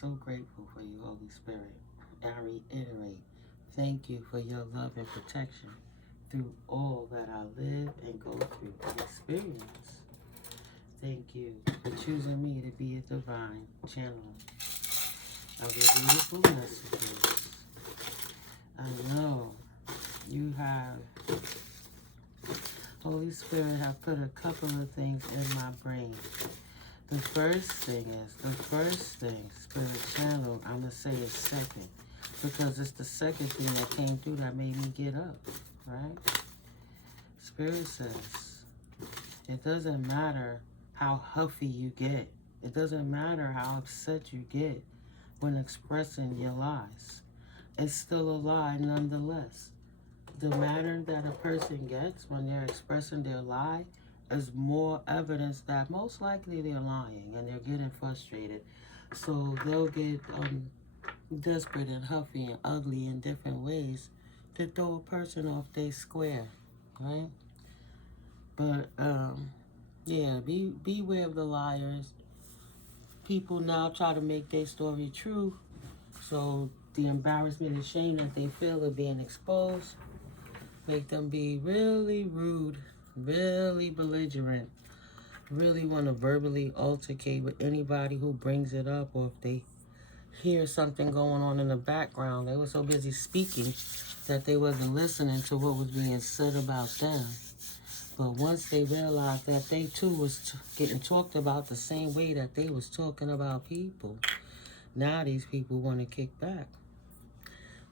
so grateful for you, Holy Spirit. I reiterate, thank you for your love and protection through all that I live and go through and experience. Thank you for choosing me to be a divine channel of your beautiful messages. I know you have, Holy Spirit, have put a couple of things in my brain. The first thing, Spirit Channel, I'm going to say is second. Because it's the second thing that came through that made me get up, right? Spirit says, it doesn't matter how huffy you get. It doesn't matter how upset you get when expressing your lies. It's still a lie nonetheless. The matter that a person gets when they're expressing their lie is more evidence that most likely they're lying and they're getting frustrated. So they'll get desperate and huffy and ugly in different ways to throw a person off their square, right? But yeah, beware of the liars. People now try to make their story true, so the embarrassment and shame that they feel of being exposed make them be really rude, really belligerent, really want to verbally altercate with anybody who brings it up, or if they hear something going on in the background. They were so busy speaking that they wasn't listening to what was being said about them. But once they realized that they too was getting talked about the same way that they was talking about people, now these people want to kick back.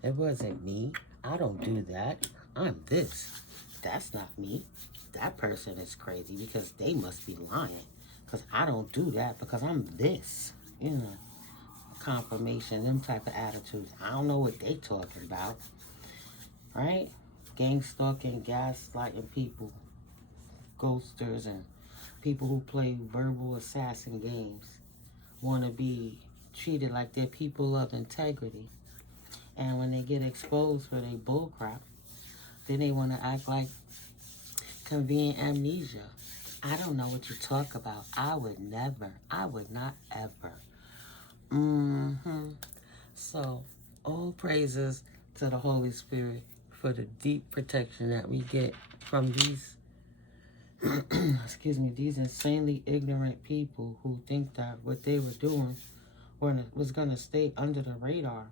It wasn't me. I don't do that. I'm this. That's not me. That person is crazy because they must be lying. Because I don't do that because I'm this. You know, confirmation, them type of attitudes. I don't know what they talking about. Right? Gang stalking, gaslighting people, ghosters, and people who play verbal assassin games want to be treated like they're people of integrity. And when they get exposed for their bullcrap, then they want to act like convenient amnesia. I don't know what you talk about. I would never. I would not ever. So, all praises to the Holy Spirit for the deep protection that we get from these, these insanely ignorant people who think that what they were doing was going to stay under the radar.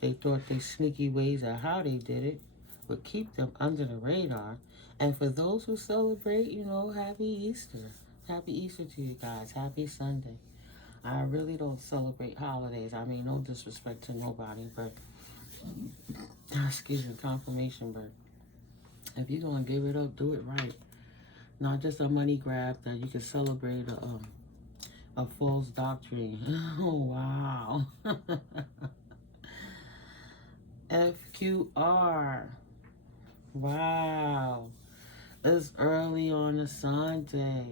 They thought they sneaky ways of how they did it would keep them under the radar. And for those who celebrate, happy Easter. Happy Easter to you guys. Happy Sunday. I really don't celebrate holidays. I mean, no disrespect to nobody, but, confirmation, but if you're going to give it up, do it right. Not just a money grab that you can celebrate a false doctrine. Oh, wow. FQR. Wow. It's early on a Sunday.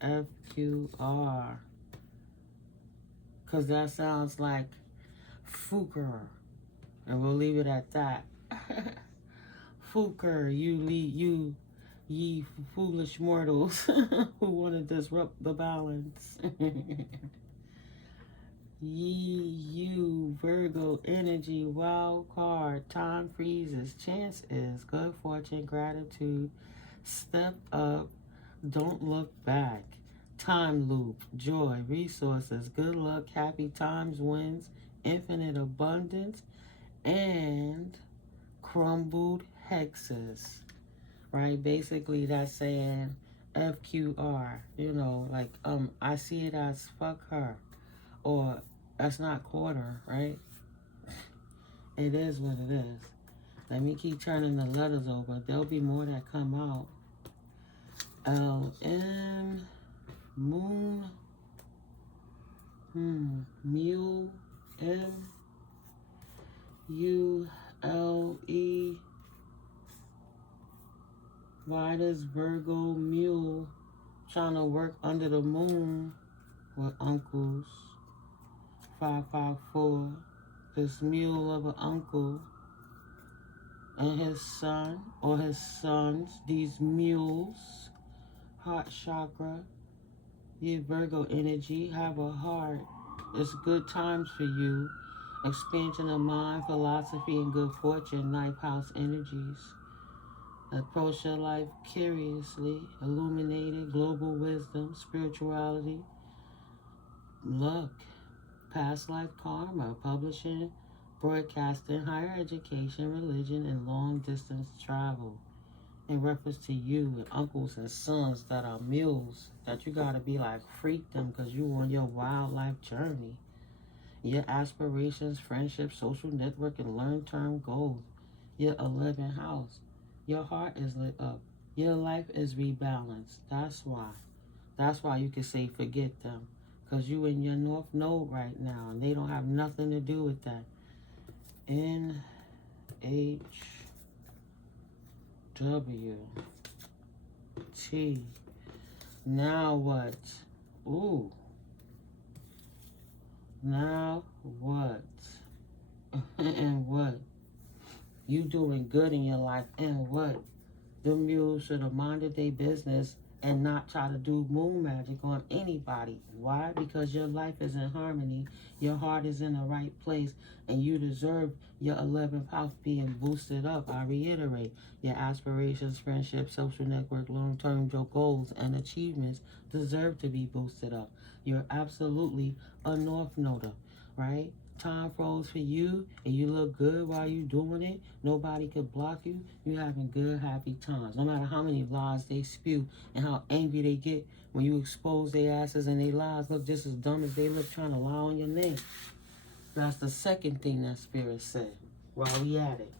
FQR. Because that sounds like Fuker. And we'll leave it at that. Fuker, ye foolish mortals who want to disrupt the balance. You Virgo energy, wild card, time freezes, chance is, good fortune, gratitude, step up, don't look back, time loop, joy, resources, good luck, happy times, wins, infinite abundance, and crumbled hexes, right? Basically, that's saying FQR, like, I see it as fuck her, or that's not quarter, right? It is what it is. Let me keep turning the letters over. There'll be more that come out. LM, Moon, Mule, MULE. Why does Virgo Mule trying to work under the moon with uncles? 554. This mule of an uncle and his son or his sons, these mules, heart chakra, your Virgo energy, have a heart It's good times for you. Expansion of mind, philosophy, and good fortune, ninth house energies. Approach your life curiously, illuminated, global wisdom, spirituality, luck, past life karma, publishing, broadcasting, higher education, religion, and long distance travel. In reference to you and uncles and sons that are mules, that you gotta be like, freak them because you on your wildlife journey. Your aspirations, friendships, social network, and long-term goals. Your 11th house. Your heart is lit up. Your life is rebalanced. That's why. That's why you can say forget them. Because you in your North Node right now, and they don't have nothing to do with that. NHWT. Now what? Ooh. Now what? And what? You doing good in your life, and what? The mules should have minded their business and not try to do moon magic on anybody. Why? Because your life is in harmony, your heart is in the right place, and you deserve your 11th house being boosted up. I reiterate, your aspirations, friendships, social network, long-term goals, and achievements deserve to be boosted up. You're absolutely a North Noder, right? Time froze for you, and you look good while you doing it. Nobody could block you. You having good, happy times. No matter how many lies they spew and how angry they get when you expose their asses and their lies look just as dumb as they look trying to lie on your name. That's the second thing that Spirit said while we at it.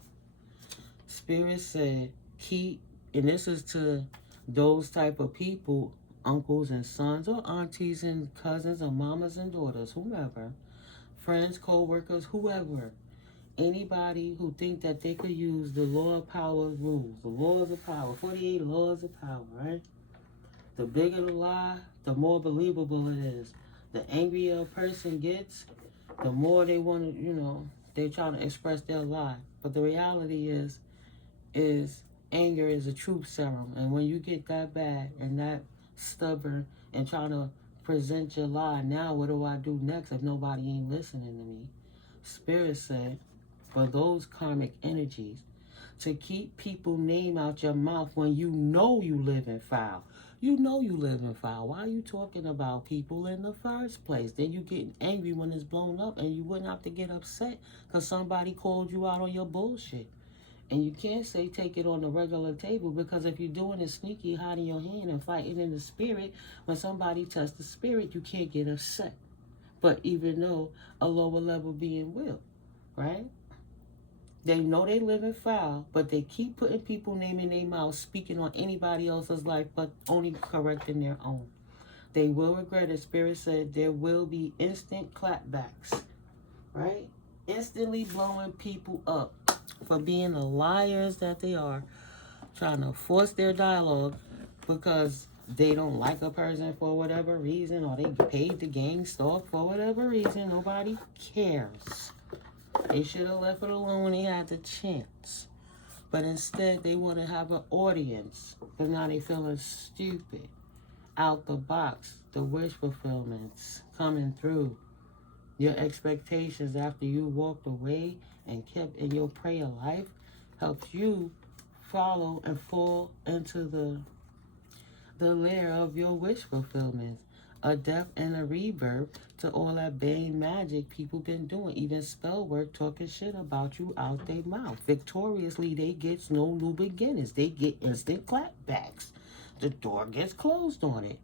Spirit said, keep, and this is to those type of people, uncles and sons, or aunties and cousins, or mamas and daughters, whomever, friends, co-workers, whoever, anybody who think that they could use the law of power rules, the laws of power, 48 laws of power, right? The bigger the lie, the more believable it is. The angrier a person gets, the more they want to, they try to express their lie. But the reality is anger is a truth serum. And when you get that bad and that stubborn and trying to present your lie, now what do I do next if nobody ain't listening to me? Spirit said, for those karmic energies, to keep people name out your mouth when you know you live in foul. You know you live in foul. Why are you talking about people in the first place? Then you getting angry when it's blown up, and you wouldn't have to get upset because somebody called you out on your bullshit. And you can't say take it on the regular table, because if you're doing it sneaky, hiding your hand and fighting in the spirit, when somebody tests the spirit, you can't get upset. But even though a lower level being will, right? They know they live in foul, but they keep putting people name in their mouth, speaking on anybody else's life, but only correcting their own. They will regret it. Spirit said there will be instant clapbacks, right? Instantly blowing people up for being the liars that they are, trying to force their dialogue because they don't like a person for whatever reason, or they paid the gang stalk for whatever reason. Nobody cares. They should have left it alone when they had the chance. But instead, they want to have an audience. But now they feeling stupid. Out the box, the wish fulfillments coming through. Your expectations after you walked away and kept in your prayer life helps you follow and fall into the layer of your wish fulfillment. A death and a rebirth to all that Bane magic people been doing. Even spell work talking shit about you out their mouth. Victoriously, they get no new beginnings. They get instant clapbacks. The door gets closed on it.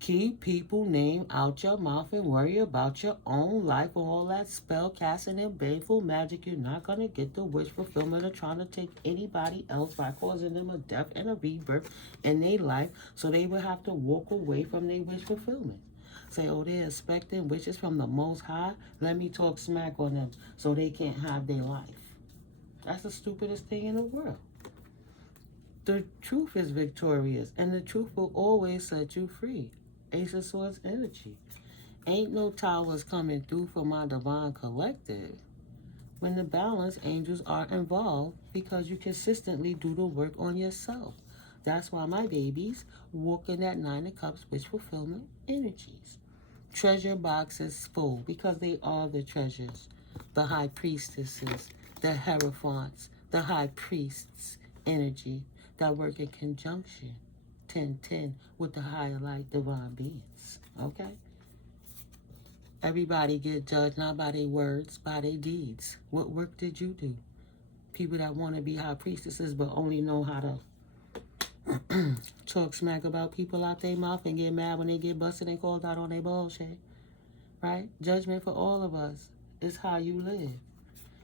Keep people name out your mouth and worry about your own life or all that spell casting and baneful magic. You're not going to get the wish fulfillment of trying to take anybody else by causing them a death and a rebirth in their life, so they will have to walk away from their wish fulfillment. Say, oh, they're expecting wishes from the Most High. Let me talk smack on them so they can't have their life. That's the stupidest thing in the world. The truth is victorious, and the truth will always set you free. Ace of Swords energy. Ain't no towers coming through for my divine collective when the balance angels are involved, because you consistently do the work on yourself. That's why my babies walk in that Nine of Cups wish fulfillment energies. treasure box is full because they are the treasures. The high priestesses, the hierophants, the high priests energy that work in conjunction 10-10 with the higher light divine beings. Okay? Everybody get judged not by their words, by their deeds. What work did you do? People that want to be high priestesses but only know how to talk smack about people out their mouth and get mad when they get busted and called out on their bullshit. Right? Judgment for all of us is how you live.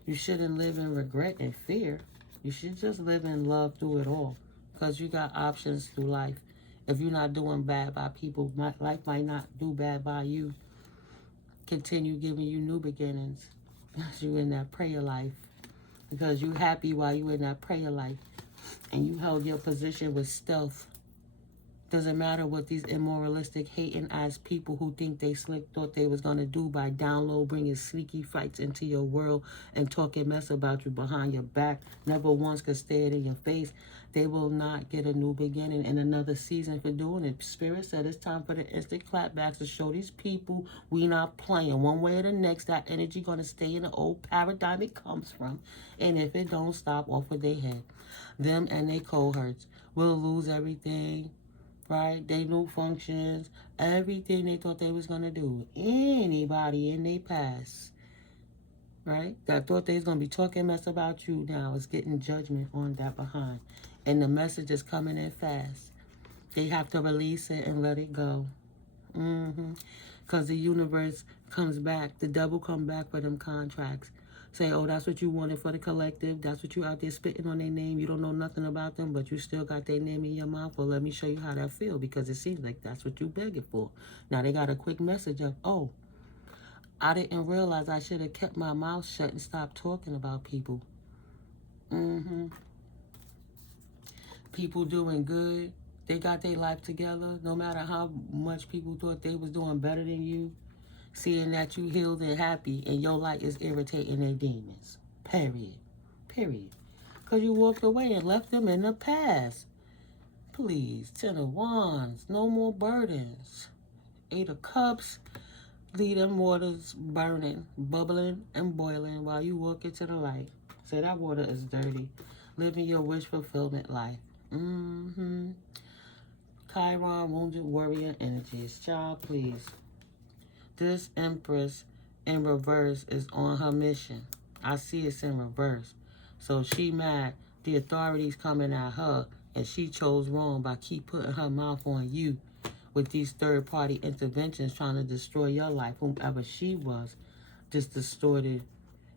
You shouldn't live in regret and fear. You should just live in love through it all. Because you got options through life. If you're not doing bad by people, life might not do bad by you. Continue giving you new beginnings. Because you in that prayer life. Because you happy while you in that prayer life. And you held your position with stealth. Doesn't matter what these immoralistic, hating-ass people who think they slick thought they was going to do by download, bringing sneaky fights into your world and talking mess about you behind your back. Never once could stare it in your face. They will not get a new beginning and another season for doing it. Spirit said it's time for the instant clapbacks to show these people we not playing. One way or the next, that energy going to stay in the old paradigm it comes from. And if it don't stop, off with their head. Them and their cohorts will lose everything. Right? They new functions, everything they thought they was going to do. Anybody in their past, right, that thought they was going to be talking mess about you now is getting judgment on that behind. And the message is coming in fast. They have to release it and let it go. Because the universe comes back. The devil come back for them contracts. Say, oh, that's what you wanted for the collective. That's what you out there spitting on their name. You don't know nothing about them, but you still got their name in your mouth. Well, let me show you how that feel, because it seems like that's what you begging for. Now they got a quick message of, oh, I didn't realize I should have kept my mouth shut and stopped talking about people. People doing good. They got their life together. No matter how much people thought they was doing better than you. Seeing that you healed and happy and your light is irritating their demons. Period. Period. Because you walked away and left them in the past. Please, 10 of Wands, no more burdens. 8 of Cups, leave them waters burning, bubbling, and boiling while you walk into the light. Say that water is dirty. Living your wish fulfillment life. Chiron, wounded warrior energies. Child, please. This Empress in reverse is on her mission. I see it's in reverse. So she mad. The authorities coming at her, and she chose wrong by keep putting her mouth on you with these third-party interventions trying to destroy your life, whomever she was. This distorted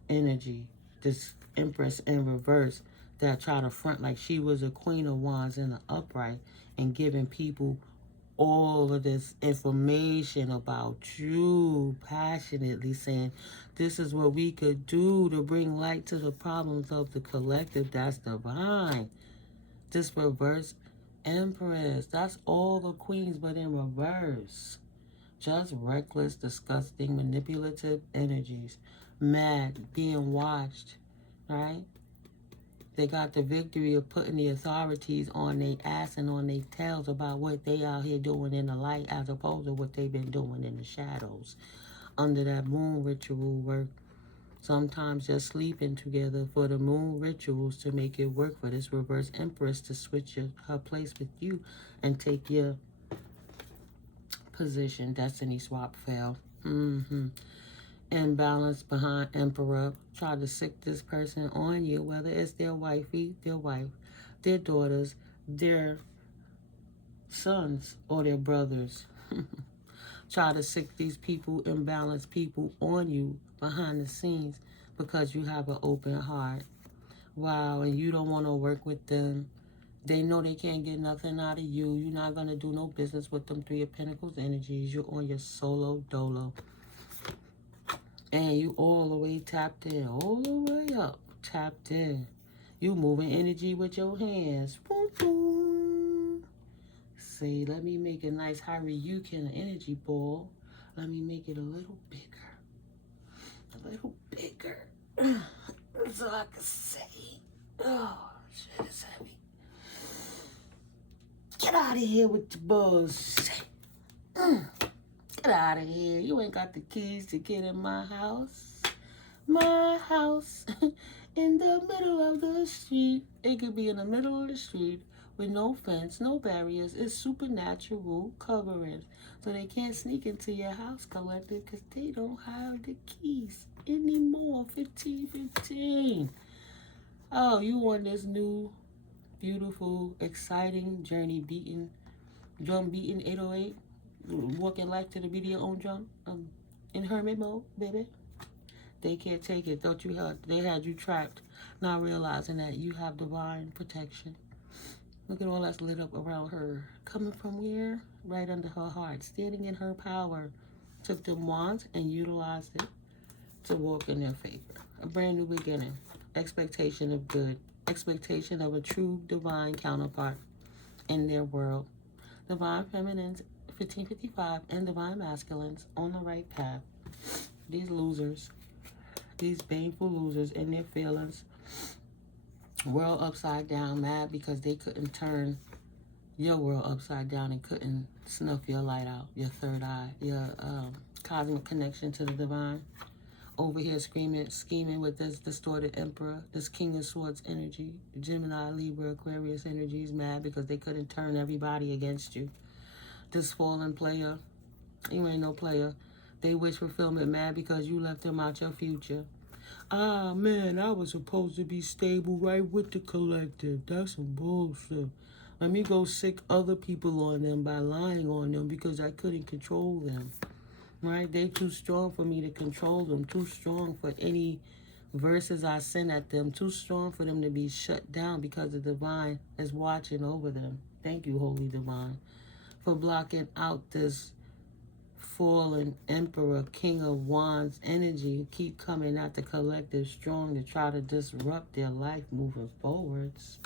energy, this Empress in reverse that tried to front like she was a Queen of Wands in the upright and giving people all of this information about you, passionately saying, this is what we could do to bring light to the problems of the collective. That's divine. This reverse Empress, that's all the queens, but in reverse. Just reckless, disgusting, manipulative energies. Mad, being watched, right? They got the victory of putting the authorities on their ass and on their tails about what they out here doing in the light as opposed to what they've been doing in the shadows. Under that moon ritual work, sometimes just sleeping together for the moon rituals to make it work for this reverse Empress to switch her place with you and take your position. Destiny swap failed. Imbalance behind Emperor. Try to sick this person on you, whether it's their wifey, their wife, their daughters, their sons, or their brothers. Try to sick these people, imbalanced people on you behind the scenes because you have an open heart. Wow, and you don't want to work with them. They know they can't get nothing out of you. You're not going to do no business with them. 3 of Pentacles energies. You're on your solo dolo. And you all the way tapped in. All the way up. Tapped in. You moving energy with your hands. Boom, boom. See, let me make a nice Haryukin energy ball. Let me make it a little bigger. A little bigger. So I can say, oh, shit is heavy. Get out of here with the bullshit. Get out of here. You ain't got the keys to get in my house. My house in the middle of the street. It could be in the middle of the street with no fence, no barriers. It's supernatural coverings. So they can't sneak into your house, collective, because they don't have the keys anymore. 1515. Oh, you on this new, beautiful, exciting journey drum beating 808, walking life to the beat of your own drum, in hermit mode, baby. They can't take it. They had you trapped, not realizing that you have divine protection. Look at all that's lit up around her. Coming from where? Right under her heart. Standing in her power. Took them wands and utilized it to walk in their favor. A brand new beginning. Expectation of good. Expectation of a true divine counterpart in their world. Divine feminines, 1555, and divine masculines on the right path. These losers, these baneful losers in their feelings, world upside down, mad because they couldn't turn your world upside down and couldn't snuff your light out, your third eye, your cosmic connection to the divine. Over here scheming with this distorted emperor, this king of swords energy, Gemini, Libra, Aquarius energies, mad because they couldn't turn everybody against you. This fallen player, you ain't no player. They wish fulfillment, mad because you left them out your future. Ah, man, I was supposed to be stable right with the collective. That's some bullshit. Let me go sick other people on them by lying on them because I couldn't control them. Right? They too strong for me to control them. Too strong for any verses I send at them. Too strong for them to be shut down because the divine is watching over them. Thank you, Holy Divine, for blocking out this fallen emperor, king of wands energy who keep coming at the collective strong to try to disrupt their life moving forwards.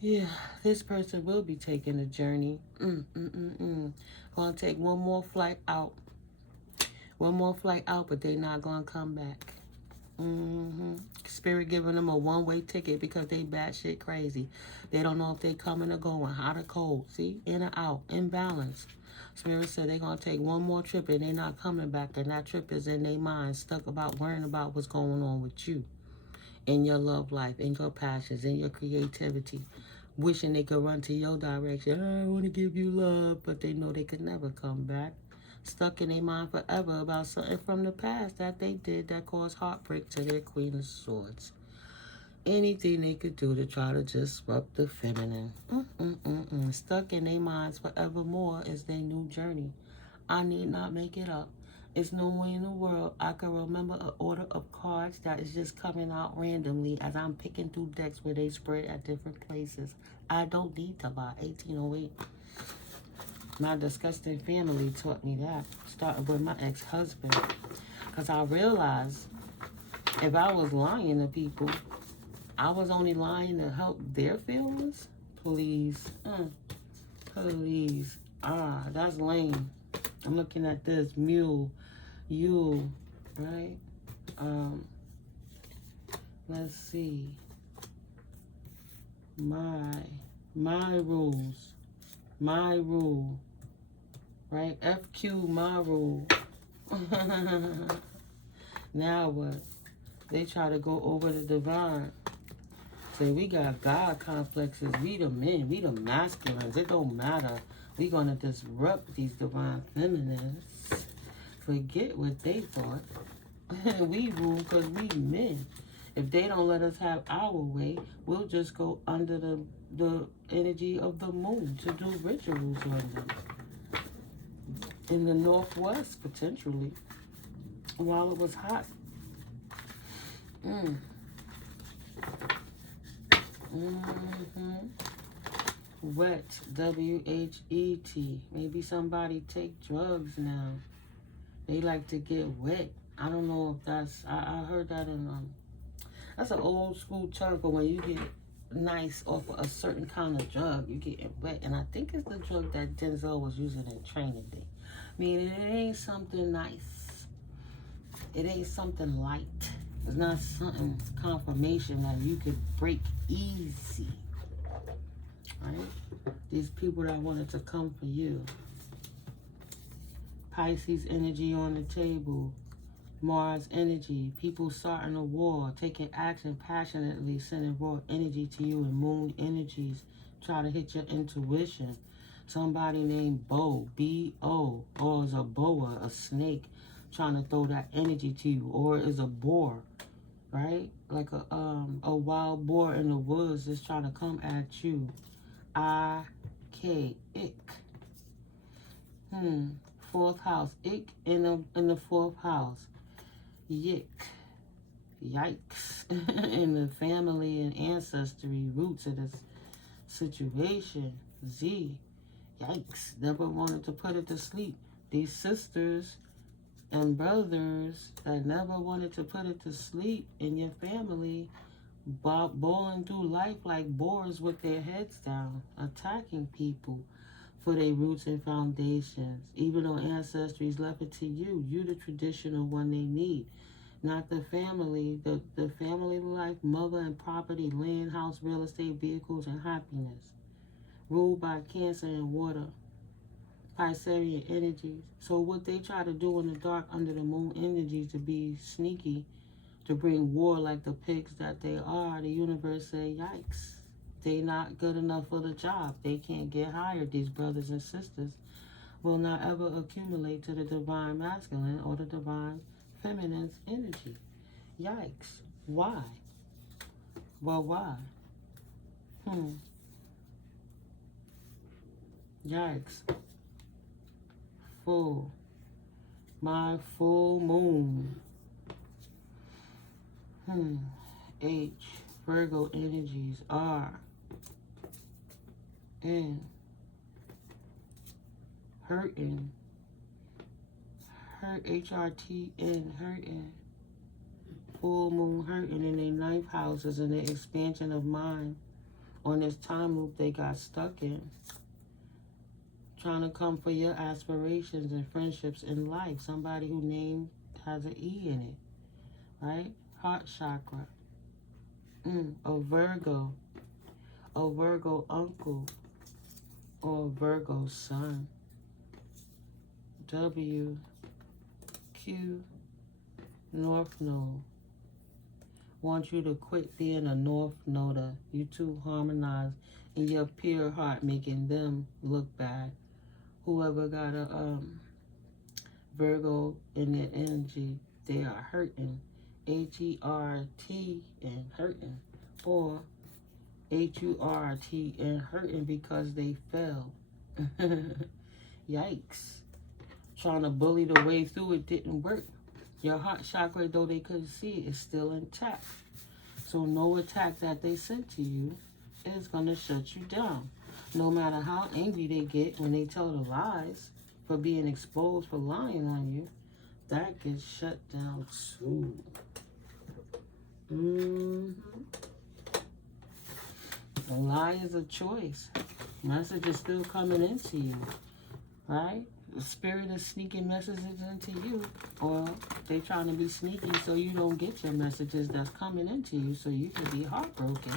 Yeah, this person will be taking a journey. Gonna take one more flight out. One more flight out, but they not gonna come back. Spirit giving them a one-way ticket because they batshit crazy. They don't know if they coming or going, hot or cold. See, in or out, imbalance. Spirit said they're gonna take one more trip and they not coming back, and that trip is in their mind, stuck about worrying about what's going on with you, in your love life, in your passions, in your creativity. Wishing they could run to your direction. I want to give you love, but they know they could never come back. Stuck in their mind forever about something from the past that they did that caused heartbreak to their Queen of Swords. Anything they could do to try to disrupt the feminine. Stuck in their minds forevermore is their new journey. I need not make it up. It's no way in the world I can remember an order of cards that is just coming out randomly as I'm picking through decks where they spread at different places. I don't need to buy 1808. My disgusting family taught me that, starting with my ex-husband. Because I realized if I was lying to people, I was only lying to help their feelings. Please. Please. Ah, that's lame. I'm looking at this mule, you, right? Let's see. My rules, my rule, right? FQ, my rule. Now what? They try to go over the divine. Say we got God complexes. We the men, we the masculines. It don't matter. We gonna disrupt these divine feminines. Forget what they thought. We rule because we men. If they don't let us have our way, we'll just go under the energy of the moon to do rituals on them. In the northwest, potentially, while it was hot. Wet, W-H-E-T. Maybe somebody take drugs now. They like to get wet. I don't know if that's, I heard that in, that's an old school term for when you get nice off of a certain kind of drug, you get wet. And I think it's the drug that Denzel was using in Training Day. Meaning it ain't something nice. It ain't something light. It's not something confirmation that you could break easy. Right? These people that wanted to come for you. Pisces energy on the table. Mars energy. People starting a war, taking action passionately, sending raw energy to you, and moon energies. Try to hit your intuition. Somebody named Bo, B-O, or is a boa, a snake, trying to throw that energy to you, or is a boar, right? Like a wild boar in the woods is trying to come at you. I-K, ick. Fourth house, ick in the fourth house. Yick. Yikes. In the family and ancestry roots of this situation. Z. Yikes. Never wanted to put it to sleep. These sisters and brothers that never wanted to put it to sleep in your family, bowling through life like boars with their heads down, attacking people for their roots and foundations. Even though ancestries left it to you, you the traditional one they need. Not the family, the family life, mother and property, land, house, real estate, vehicles, and happiness. Ruled by Cancer and water, Piscean energies. So what they try to do in the dark under the moon energies to be sneaky, to bring war like the pigs that they are, the universe say, yikes. They not good enough for the job. They can't get hired. These brothers and sisters will not ever accumulate to the divine masculine or the divine feminine's energy. Yikes. Why? Well, why? Yikes. Full. My full moon. H. Virgo energies are in hurting. HRTN, hurting. Full moon hurting in their ninth houses and the expansion of mind on this time loop they got stuck in. Trying to come for your aspirations and friendships in life. Somebody whose name has an E in it, right? Heart chakra. A Virgo uncle, or a Virgo son. W, Q, North Node. Want you to quit being a North Noder. You two harmonize in your pure heart, making them look bad. Whoever got a Virgo in their energy, they are hurting. H-E-R-T and hurting. Or H-U-R-T and hurting because they fell. Yikes. Trying to bully the way through, it didn't work. Your heart chakra, though they couldn't see it, is still intact. So no attack that they sent to you is going to shut you down. No matter how angry they get when they tell the lies for being exposed for lying on you, that gets shut down too. A lie is a choice. Message is still coming into you, right? The spirit is sneaking messages into you, or they trying to be sneaky so you don't get your messages that's coming into you, so you can be heartbroken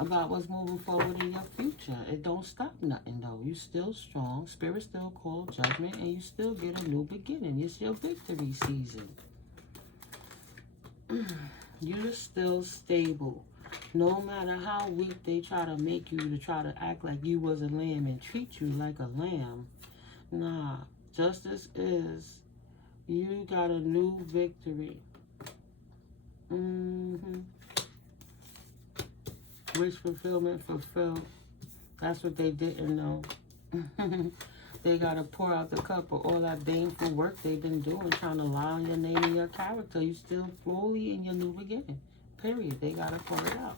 about what's moving forward in your future. It don't stop nothing though. You still strong. Spirit still called judgment, and you still get a new beginning. It's your victory season. You're still stable. No matter how weak they try to make you to try to act like you was a lamb and treat you like a lamb. Nah, justice is, you got a new victory. Wish fulfillment fulfilled. That's what they didn't know. They got to pour out the cup of all that baneful work they've been doing, trying to lie on your name and your character. You still fully in your new beginning. Period. They got to pour it out.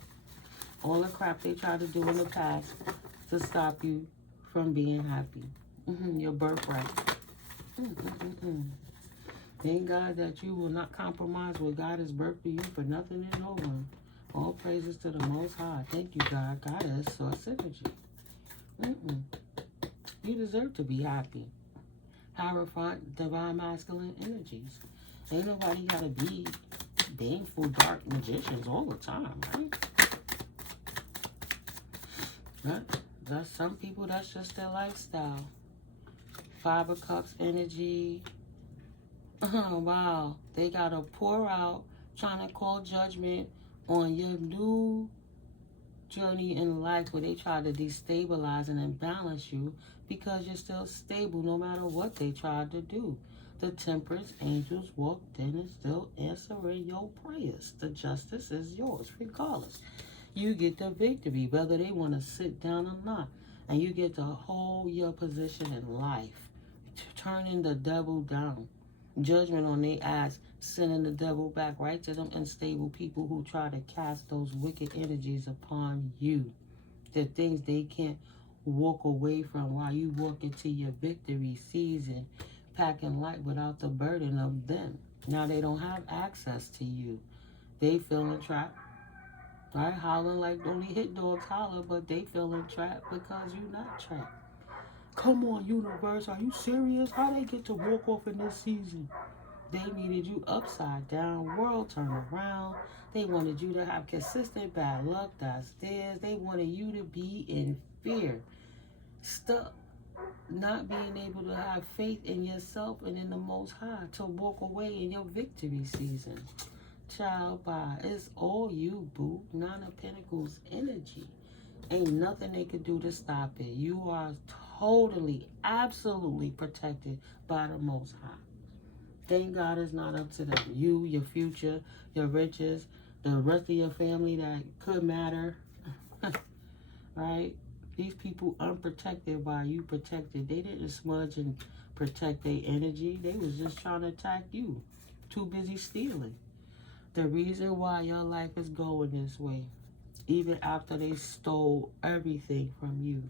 All the crap they tried to do in the past to stop you from being happy. Your birthright. Thank God that you will not compromise what God has birthed for you for nothing and no one. All praises to the Most High. Thank you, God. God is source energy. You deserve to be happy. Hierophant, divine masculine energies. Ain't nobody got to be baneful, dark magicians all the time, right? That's some people, that's just their lifestyle. Five of Cups energy. Wow. They got to pour out, trying to call judgment on your new journey in life where they try to destabilize and imbalance you because you're still stable no matter what they tried to do. The Temperance angels walked in and still answering your prayers. The justice is yours regardless. You get the victory whether they want to sit down or not. And you get to hold your position in life. Turning the devil down. Judgment on their ass, sending the devil back right to them unstable people who try to cast those wicked energies upon you. The things they can't walk away from while you walk into your victory season, packing light without the burden of them. Now they don't have access to you. They feeling trapped. Right? Howling like only hit dogs holler, but they feeling trapped because you're not trapped. Come on, universe, are you serious? How they get to walk off in this season? They needed you upside down, world turn around. They wanted you to have consistent bad luck, that's theirs. They wanted you to be in fear, stuck, not being able to have faith in yourself and in the Most High, to walk away in your victory season. Child, bye. It's all you, boo. Nine of Pentacles energy. Ain't nothing they could do to stop it. You are totally, absolutely protected by the Most High. Thank God it's not up to them. You, your future, your riches, the rest of your family that could matter. Right? These people unprotected while you protected. They didn't smudge and protect their energy. They was just trying to attack you. Too busy stealing. The reason why your life is going this way, even after they stole everything from you,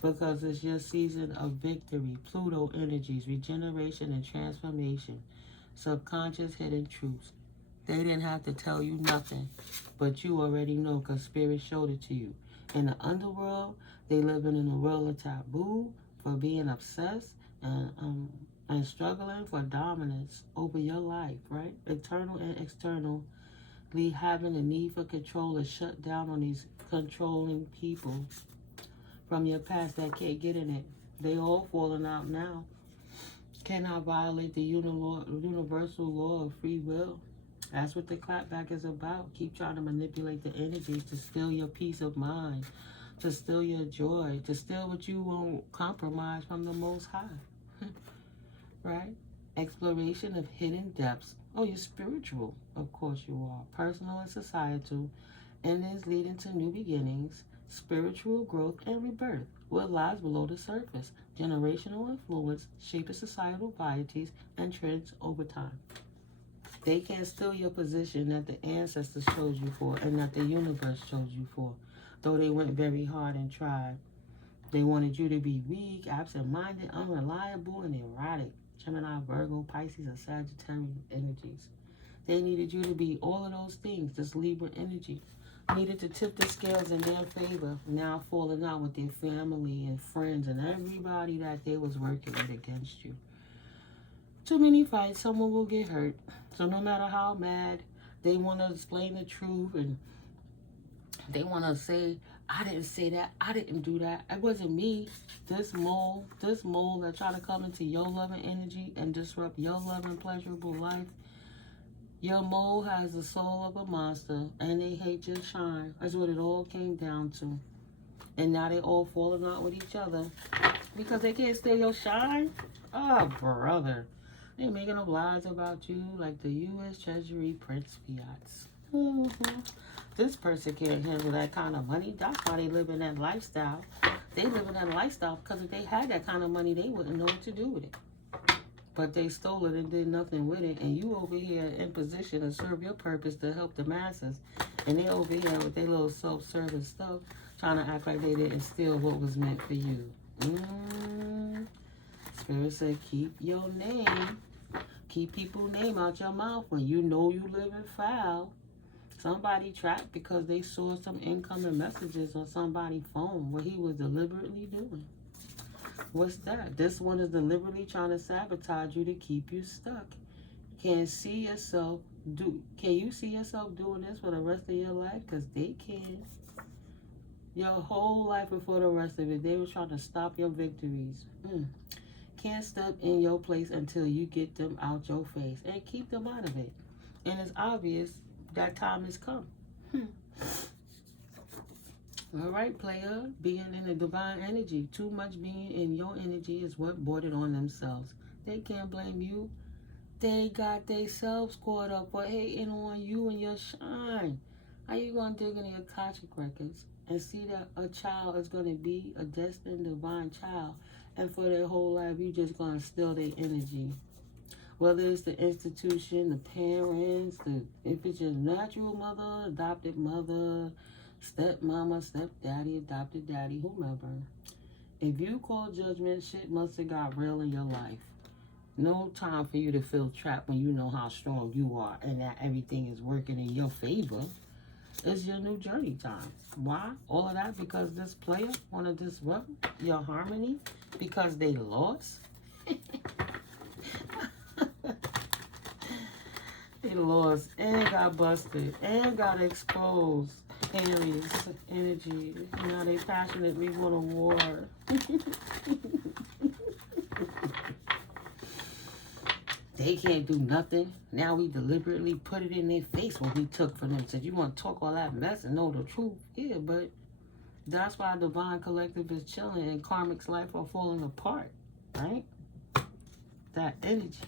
because it's your season of victory. Pluto energies, regeneration and transformation, subconscious hidden truths. They didn't have to tell you nothing, but you already know because Spirit showed it to you. In the underworld, they living in a world of taboo for being obsessed and struggling for dominance over your life, right? Internal and external. Having a need for control is shut down on these controlling people from your past that can't get in it. They all falling out now. Cannot violate the universal law of free will. That's what the clapback is about. Keep trying to manipulate the energies to steal your peace of mind, to steal your joy, to steal what you won't compromise from the Most High. Right? Exploration of hidden depths. Oh, you're spiritual. Of course you are. Personal and societal. And is leading to new beginnings, spiritual growth and rebirth. What lies below the surface? Generational influence, shaping societal varieties and trends over time. They can't steal your position that the ancestors chose you for and that the universe chose you for, though they went very hard and tried. They wanted you to be weak, absent-minded, unreliable, and erratic. Gemini, Virgo, Pisces, and Sagittarius energies. They needed you to be all of those things, this Libra energy. Needed to tip the scales in their favor, now falling out with their family and friends and everybody that they was working with against you. Too many fights, someone will get hurt. So no matter how mad, they want to explain the truth and they want to say, I didn't say that, I didn't do that, it wasn't me. This mole that try to come into your loving energy and disrupt your loving, pleasurable life. Your mole has the soul of a monster and they hate your shine. That's what it all came down to. And now they all falling out with each other because they can't steal your shine. Oh, brother. They're making up lies about you like the U.S. Treasury Prince Fiats. This person can't handle that kind of money. That's why they live in that lifestyle. They live in that lifestyle because if they had that kind of money, they wouldn't know what to do with it. But they stole it and did nothing with it. And you over here in position to serve your purpose to help the masses. And they over here with their little self-serving stuff, trying to act like they didn't steal what was meant for you. Spirit said, keep your name. Keep people's name out your mouth when you know you live in foul. Somebody trapped because they saw some incoming messages on somebody's phone, what he was deliberately doing. What's that? This one is deliberately trying to sabotage you to keep you stuck. Can you see yourself doing this for the rest of your life? Because they can. Your whole life before the rest of it, they were trying to stop your victories. can't step in your place until you get them out your face and keep them out of it. And it's obvious that time has come. All right, player, being in the divine energy. Too much being in your energy is what brought it on themselves. They can't blame you. They got themselves caught up for hating on you and your shine. How you gonna dig into your Akashic records and see that a child is gonna be a destined divine child, and for their whole life you just gonna steal their energy? Whether it's the institution, the parents, if it's your natural mother, adopted mother, stepmama, stepdaddy, adopted daddy, whomever. If you call judgment, shit must have got real in your life. No time for you to feel trapped when you know how strong you are and that everything is working in your favor. It's your new journey time. Why? All of that because this player want to disrupt your harmony because they lost? They lost and got busted and got exposed. Aries energy. Now they passionately want a war. They can't do nothing. Now we deliberately put it in their face what we took from them. Said, you want to talk all that mess and know the truth? Yeah, but that's why Divine Collective is chilling and Karmic's life are falling apart, right? That energy.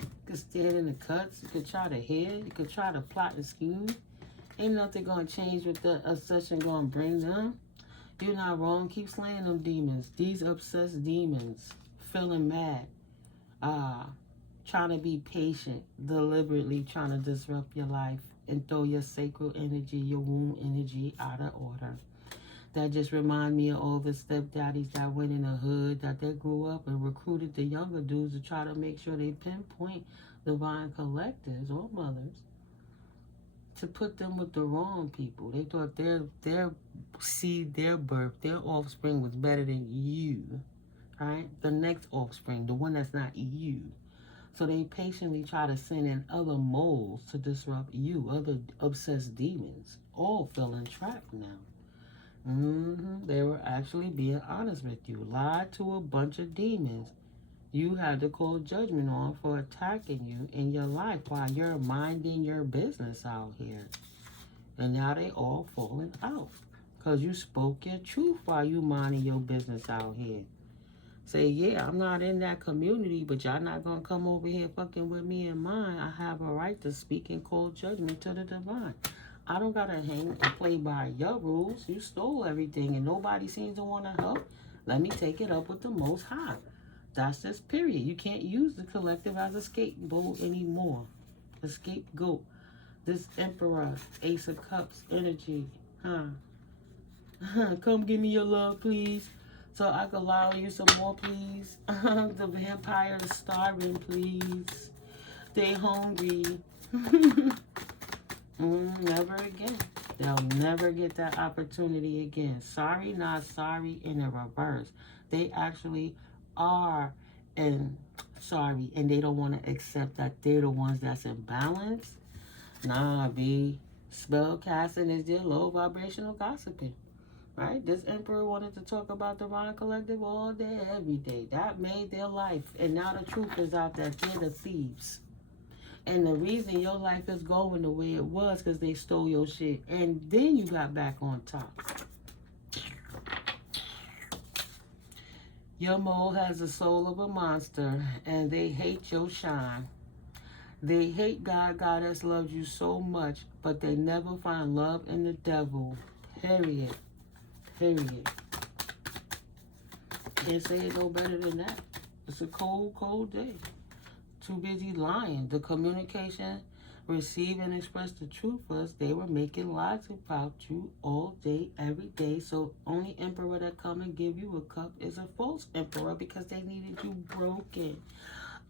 You could stand in the cuts. You could try to hear. You could try to plot and scheme. Ain't nothing going to change with the obsession going to bring them. You're not wrong. Keep slaying them demons. These obsessed demons. Feeling mad. Trying to be patient. Deliberately trying to disrupt your life and throw your sacred energy, your womb energy out of order. That just remind me of all the stepdaddies that went in the hood, that they grew up and recruited the younger dudes to try to make sure they pinpoint divine collectives or mothers to put them with the wrong people. They thought their seed, their birth, their offspring was better than you, right? The next offspring, the one that's not you. So they patiently try to send in other moles to disrupt you, other obsessed demons, all feeling trapped now. They were actually being honest with you. Lied to a bunch of demons you had to call judgment on for attacking you in your life while you're minding your business out here. And now they all falling out because you spoke your truth while you minding your business out here. Say, yeah, I'm not in that community, but y'all not going to come over here fucking with me and mine. I have a right to speak and call judgment to the divine. I don't got to hang and play by your rules. You stole everything and nobody seems to want to help. Let me take it up with the Most High. That's just period. You can't use the collective as a scapegoat anymore. A scapegoat. This Emperor, Ace of Cups energy. Come give me your love, please. So I can allow you some more, please. The vampire is starving, please. They hungry. Never again. They'll never get that opportunity again. Sorry, not sorry in the reverse. They actually are and sorry, and they don't want to accept that they're the ones that's in balance. Nah, B. Spell casting is their low vibrational gossiping. Right? This emperor wanted to talk about the Divine Collective all day, every day. That made their life. And now the truth is out there. They're the thieves. And the reason your life is going the way it was because they stole your shit. And then you got back on top. Your mole has the soul of a monster. And they hate your shine. They hate God. God has loved you so much. But they never find love in the devil. Period. Period. Can't say it no better than that. It's a cold, cold day. Too busy lying. The communication, receive and express the truth was they were making lies about you all day, every day. So only emperor that come and give you a cup is a false emperor because they needed you broken.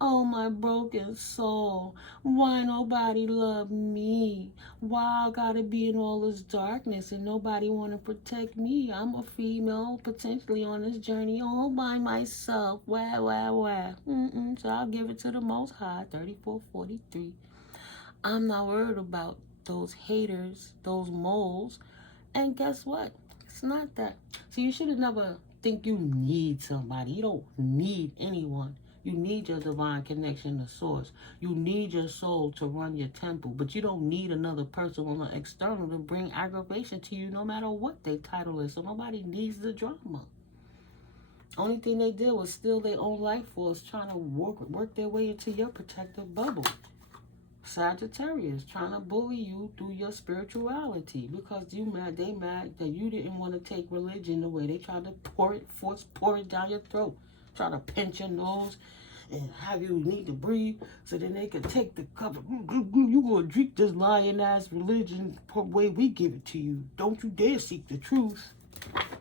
Oh, my broken soul. Why nobody love me? Why I gotta be in all this darkness and nobody want to protect me? I'm a female potentially on this journey all by myself. Wah. So I'll give it to the Most High, 3443. I'm not worried about those haters, those moles. And guess what? It's not that. So you should have never think you need somebody. You don't need anyone. You need your divine connection to source. You need your soul to run your temple. But you don't need another person on the external to bring aggravation to you no matter what their title is. So nobody needs the drama. Only thing they did was steal their own life force, trying to work their way into your protective bubble. Sagittarius, trying to bully you through your spirituality because they mad that you didn't want to take religion away. They tried to pour it down your throat, try to pinch your nose and have you need to breathe so then they could take the cover. You gonna drink this lying ass religion the way we give it to you. Don't you dare seek the truth.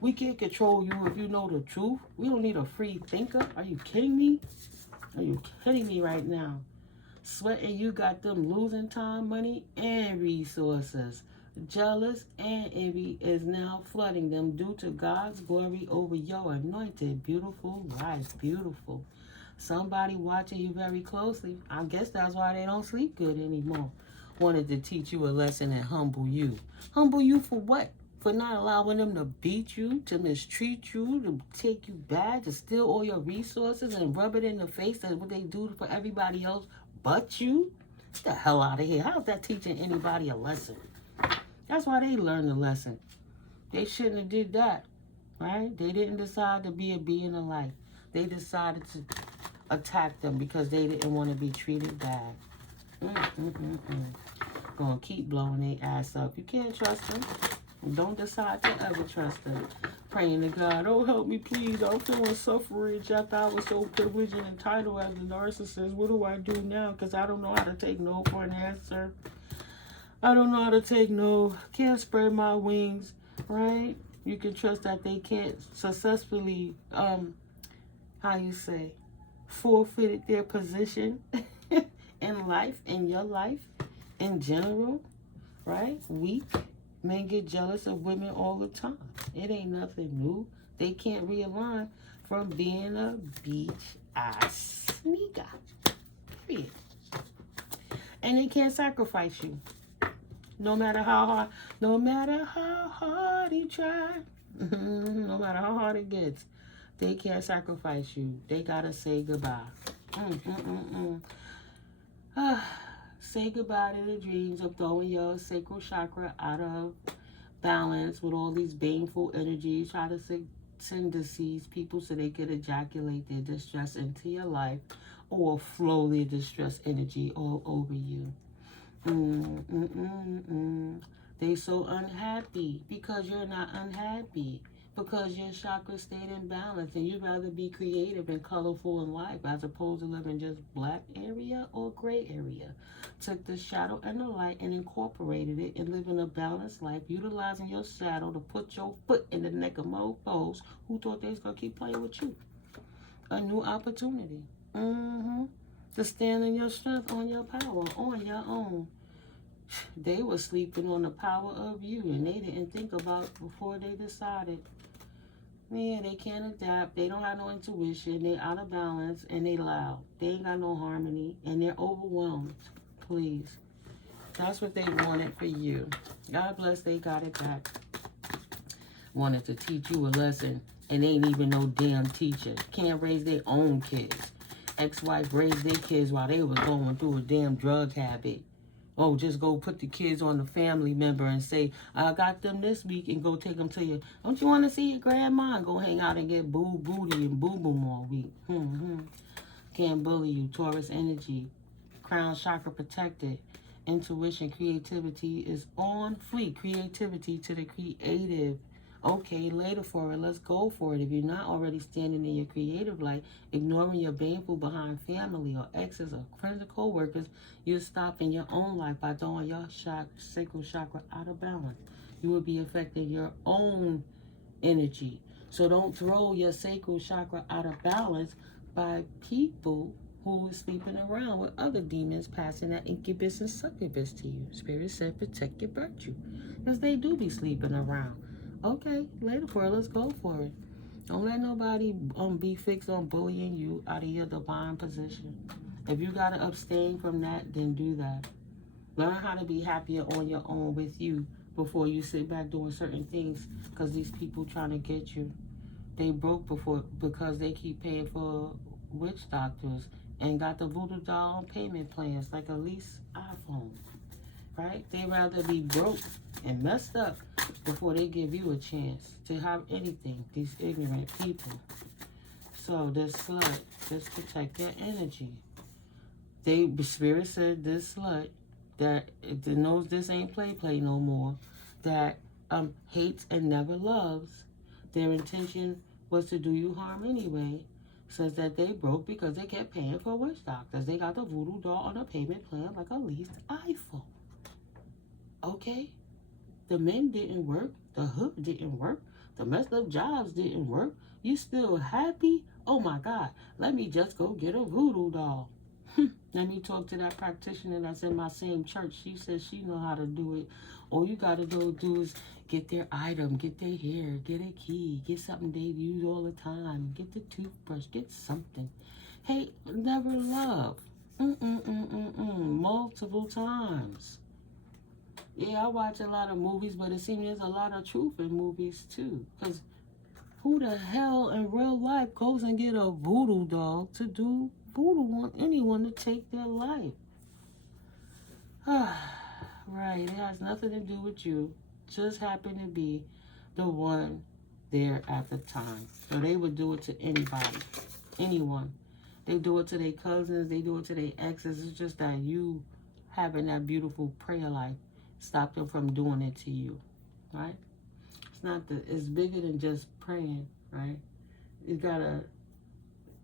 We can't control you if you know the truth. We don't need a free thinker. Are you kidding me? Are you kidding me right now? Sweating, you got them losing time, money, and resources. Jealous and envy is now flooding them due to God's glory over your anointed, beautiful life. Beautiful. Somebody watching you very closely. I guess that's why they don't sleep good anymore. Wanted to teach you a lesson and humble you. Humble you for what? For not allowing them to beat you, to mistreat you, to take you bad, to steal all your resources and rub it in the face. That's what they do for everybody else but you. Get the hell out of here. How's that teaching anybody a lesson? That's why they learned the lesson. They shouldn't have did that, right? They didn't decide to be a being of light. They decided to attack them because they didn't want to be treated bad. Gonna keep blowing their ass up. You can't trust them. Don't decide to ever trust them. Praying to God, oh, help me, please. I'm feeling suffrage after I was so privileged and entitled as a narcissist. What do I do now? Because I don't know how to take no for an answer. I don't know how to take no. Can't spread my wings, right? You can trust that they can't successfully, forfeited their position in life, in your life, in general, right? Weak. Men get jealous of women all the time. It ain't nothing new. They can't realign from being a beach-ass sneaker. Period. And they can't sacrifice you. No matter how hard he try, no matter how hard it gets, they can't sacrifice you. They gotta say goodbye. Say goodbye to the dreams of throwing your sacral chakra out of balance with all these baneful energies. Try to send deceased people so they could ejaculate their distress into your life or flow their distress energy all over you. They so unhappy because you're not unhappy. Because your chakra stayed in balance and you'd rather be creative and colorful in life as opposed to living just black area or gray area. Took the shadow and the light and incorporated it and living a balanced life, utilizing your shadow to put your foot in the neck of mofos who thought they was going to keep playing with you. A new opportunity. To stand in your strength, on your power, on your own. They were sleeping on the power of you and they didn't think about before they decided. Yeah, they can't adapt. They don't have no intuition. They're out of balance and they loud. They ain't got no harmony and they're overwhelmed. Please. That's what they wanted for you. God bless, they got it back. Wanted to teach you a lesson and they ain't even no damn teacher. Can't raise their own kids. Ex-wife raised their kids while they was going through a damn drug habit. Oh, just go put the kids on the family member and say, I got them this week and go take them to you. Don't you want to see your grandma and go hang out and get booty and boo-boom all week? Can't bully you. Taurus energy. Crown chakra protected. Intuition, creativity is on fleek. Creativity to the creative. Okay, later for it. Let's go for it. If you're not already standing in your creative light, ignoring your baneful behind family or exes or friends or co-workers, you're stopping your own life by throwing your sacral chakra out of balance. You will be affecting your own energy. So don't throw your sacral chakra out of balance by people who is sleeping around with other demons passing that incubus and succubus to you. Spirit said protect your virtue. Because they do be sleeping around. Okay, later for it. Let's go for it. Don't let nobody be fixed on bullying you out of your divine position. If you got to abstain from that, then do that. Learn how to be happier on your own with you before you sit back doing certain things because these people trying to get you. They broke before because they keep paying for witch doctors and got the voodoo doll on payment plans like a lease iPhone, right? They rather be broke and messed up before they give you a chance to have anything, these ignorant people. So this slut, just protect their energy. Spirit said this slut that knows this ain't play no more, that hates and never loves, their intention was to do you harm anyway, says that they broke because they kept paying for witch doctors. They got the voodoo doll on a payment plan like a leased iPhone. Okay? The men didn't work. The hood didn't work. The messed up jobs didn't work. You still happy? Oh my God. Let me just go get a voodoo doll. Let me talk to that practitioner that's in my same church. She says she know how to do it. All you got to do is get their item, get their hair, get a key, get something they use all the time, get the toothbrush, get something. Hey, never love. Multiple times. Yeah, I watch a lot of movies, but it seems there's a lot of truth in movies too. Because who the hell in real life goes and get a voodoo doll to do voodoo on anyone to take their life? Right, it has nothing to do with you. Just happen to be the one there at the time. So they would do it to anybody, anyone. They do it to their cousins, they do it to their exes. It's just that you having that beautiful prayer life stop them from doing it to you, right? It's bigger than just praying, right? You gotta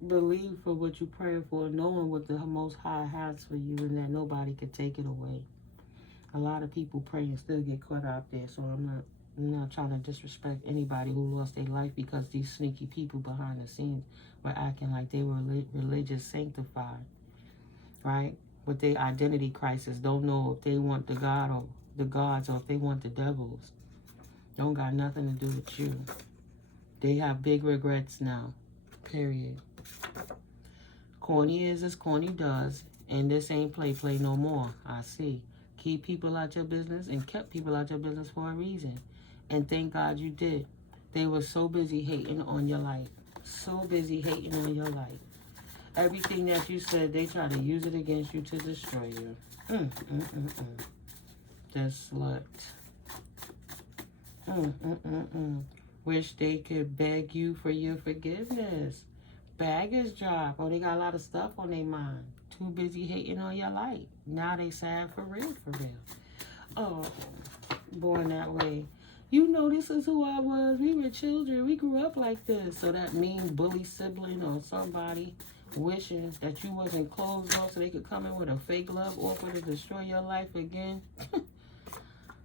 believe for what you're praying for, knowing what the Most High has for you and that nobody can take it away. A lot of people pray and still get caught out there, so I'm not trying to disrespect anybody who lost their life because these sneaky people behind the scenes were acting like they were religious sanctified, right? With their identity crisis, don't know if they want the God or the gods or if they want the devils. Don't got nothing to do with you. They have big regrets now, period. Corny is as corny does, and this ain't play no more. I see. Keep people out your business and kept people out your business for a reason. And thank God you did. They were so busy hating on your life. So busy hating on your life. Everything that you said, they try to use it against you to destroy you. This slut. Wish they could beg you for your forgiveness. Baggage drop. Oh, they got a lot of stuff on their mind. Too busy hating on your life. Now they sad for real, for real. Oh, born that way. You know this is who I was. We were children. We grew up like this. So that mean bully sibling or somebody wishing that you wasn't closed off so they could come in with a fake love offer to destroy your life again.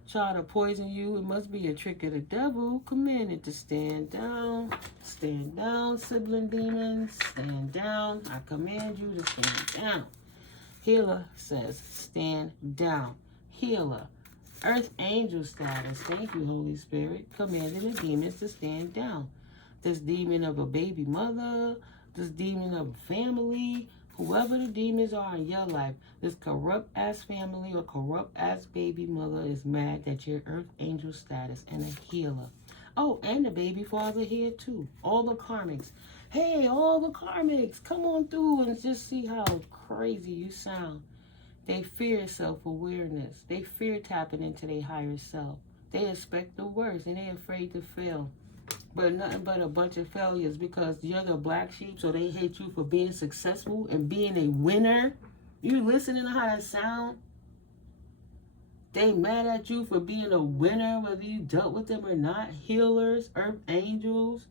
Try to poison you. It must be a trick of the devil. Commanded to stand down. Stand down, sibling demons. Stand down. I command you to stand down. Healer says, stand down. Healer. Earth angel status. Thank you, Holy Spirit. Commanding the demons to stand down. This demon of a baby mother. This demon of family. Whoever the demons are in your life, this corrupt-ass family or corrupt-ass baby mother is mad that you're Earth Angel status and a healer. Oh, and the baby father here too. All the karmics. Hey, all the karmics, come on through and just see how crazy you sound. They fear self-awareness. They fear tapping into their higher self. They expect the worst and they're afraid to fail. But nothing but a bunch of failures because you're the black sheep, so they hate you for being successful and being a winner. You listening to how that sound? They mad at you for being a winner, whether you dealt with them or not. Healers, earth angels.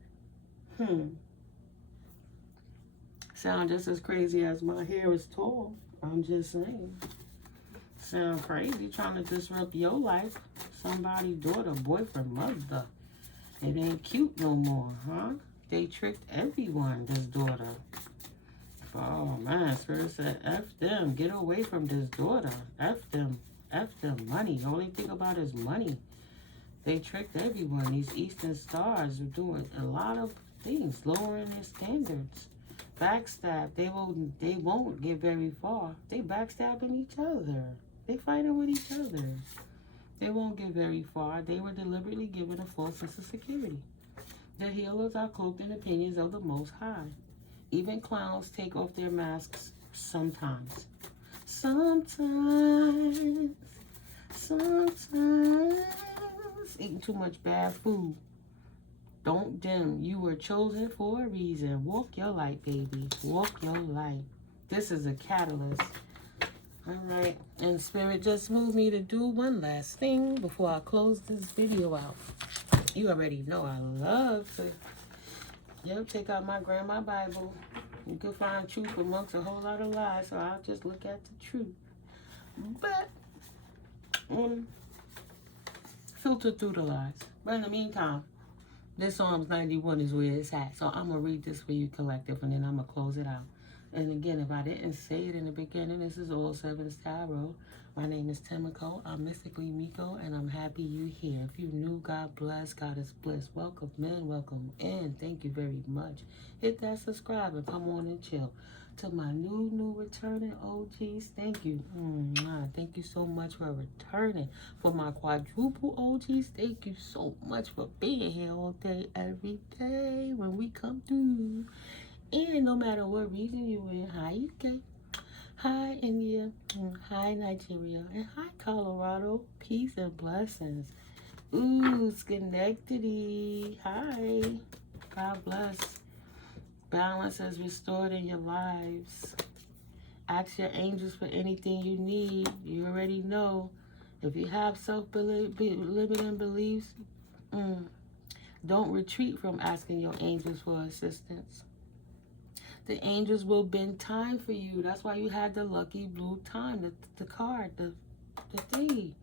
Sound just as crazy as my hair is tall. I'm just saying. Sound crazy trying to disrupt your life. Somebody's daughter, boyfriend, mother. It ain't cute no more, huh? They tricked everyone, this daughter. Oh, man, Spirit said, F them. Get away from this daughter. F them. F them. Money. The only thing about is money. They tricked everyone. These Eastern stars are doing a lot of things, lowering their standards. Backstab. They won't get very far. They backstabbing each other. They fighting with each other. They won't get very far. They were deliberately given a false sense of security. The healers are cloaked in opinions of the Most High. Even clowns take off their masks sometimes. Sometimes. Eating too much bad food. Don't dim. You were chosen for a reason. Walk your light, baby. Walk your light. This is a catalyst. All right. And Spirit just moved me to do one last thing before I close this video out. You already know I love to, take out my grandma Bible. You can find truth amongst a whole lot of lies, so I'll just look at the truth. But, filter through the lies. But in the meantime, this Psalms 91 is where it's at. So I'm going to read this for you, collective, and then I'm going to close it out. And again, if I didn't say it in the beginning, this is All Sevens Tarot. My name is NeuMico. I'm mystically Mico, and I'm happy you're here. If you're new, God bless. God is bliss. Welcome in, welcome in. Thank you very much. Hit that subscribe and come on and chill. To my new returning OGs, thank you. Thank you so much for returning. For my quadruple OGs, thank you so much for being here all day, every day when we come through. And no matter what region you're in, hi UK, hi India, hi Nigeria, and hi Colorado. Peace and blessings. Ooh, Schenectady, hi. God bless. Balance is restored in your lives. Ask your angels for anything you need. You already know. If you have self-limiting beliefs, don't retreat from asking your angels for assistance. The angels will bend time for you. That's why you had the lucky blue time, the card, the thingy.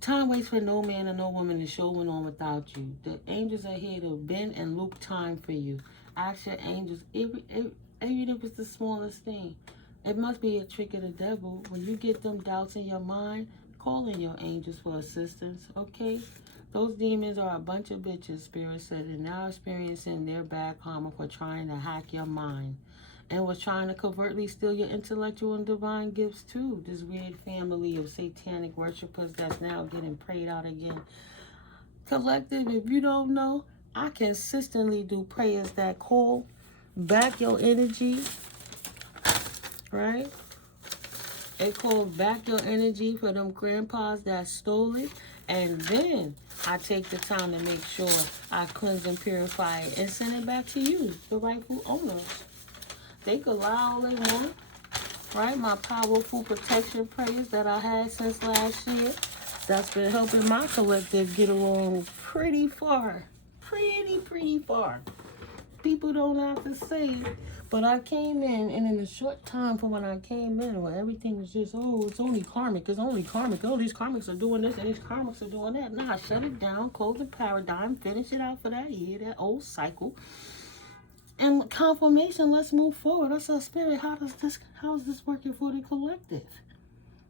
Time waits for no man or no woman. The show went on without you. The angels are here to bend and loop time for you. Ask your angels, even if it's the smallest thing. It must be a trick of the devil. When you get them doubts in your mind, call in your angels for assistance, okay? Those demons are a bunch of bitches, Spirit said, and now experiencing their bad karma for trying to hack your mind and was trying to covertly steal your intellectual and divine gifts too. This weird family of satanic worshipers that's now getting prayed out again. Collective, if you don't know, I consistently do prayers that call back your energy, right? It calls back your energy for them grandpas that stole it. And then I take the time to make sure I cleanse and purify it and send it back to you, the rightful owners. They could lie all they want, right? My powerful protection prayers that I had since last year, that's been helping my collective get along pretty far. Pretty far. People don't have to say it, but I came in, and in a short time from when I came in, where everything was just, oh, it's only karmic, oh, these karmics are doing this, and these karmics are doing that. Nah, shut it down, close the paradigm, finish it out for that year, that old cycle. And confirmation, let's move forward. I said, Spirit, how is this working for the collective?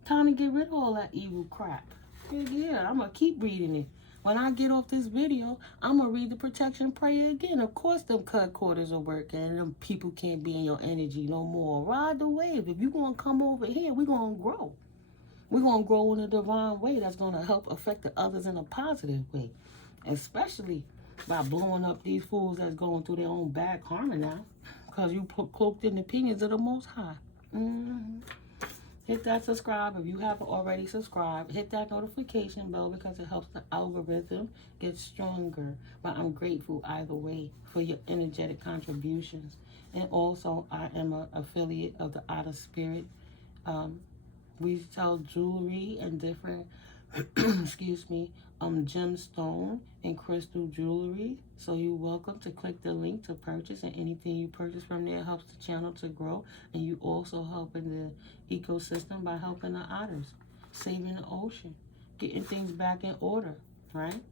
Time to get rid of all that evil crap. Yeah, I'm going to keep reading it. When I get off this video, I'm going to read the protection prayer again. Of course, them cut quarters are working and them people can't be in your energy no more. Ride the wave. If you're going to come over here, we're going to grow. We're going to grow in a divine way that's going to help affect the others in a positive way. Especially by blowing up these fools that's going through their own bad karma now. Because you cloaked in the opinions of the Most High. Hit that subscribe if you haven't already subscribed. Hit that notification bell because it helps the algorithm get stronger. But I'm grateful either way for your energetic contributions. And also, I am an affiliate of the Otters Spirit. We sell jewelry and different, gemstone and crystal jewelry. So you're welcome to click the link to purchase, and anything you purchase from there helps the channel to grow. And you also help in the ecosystem by helping the otters, saving the ocean, getting things back in order, right?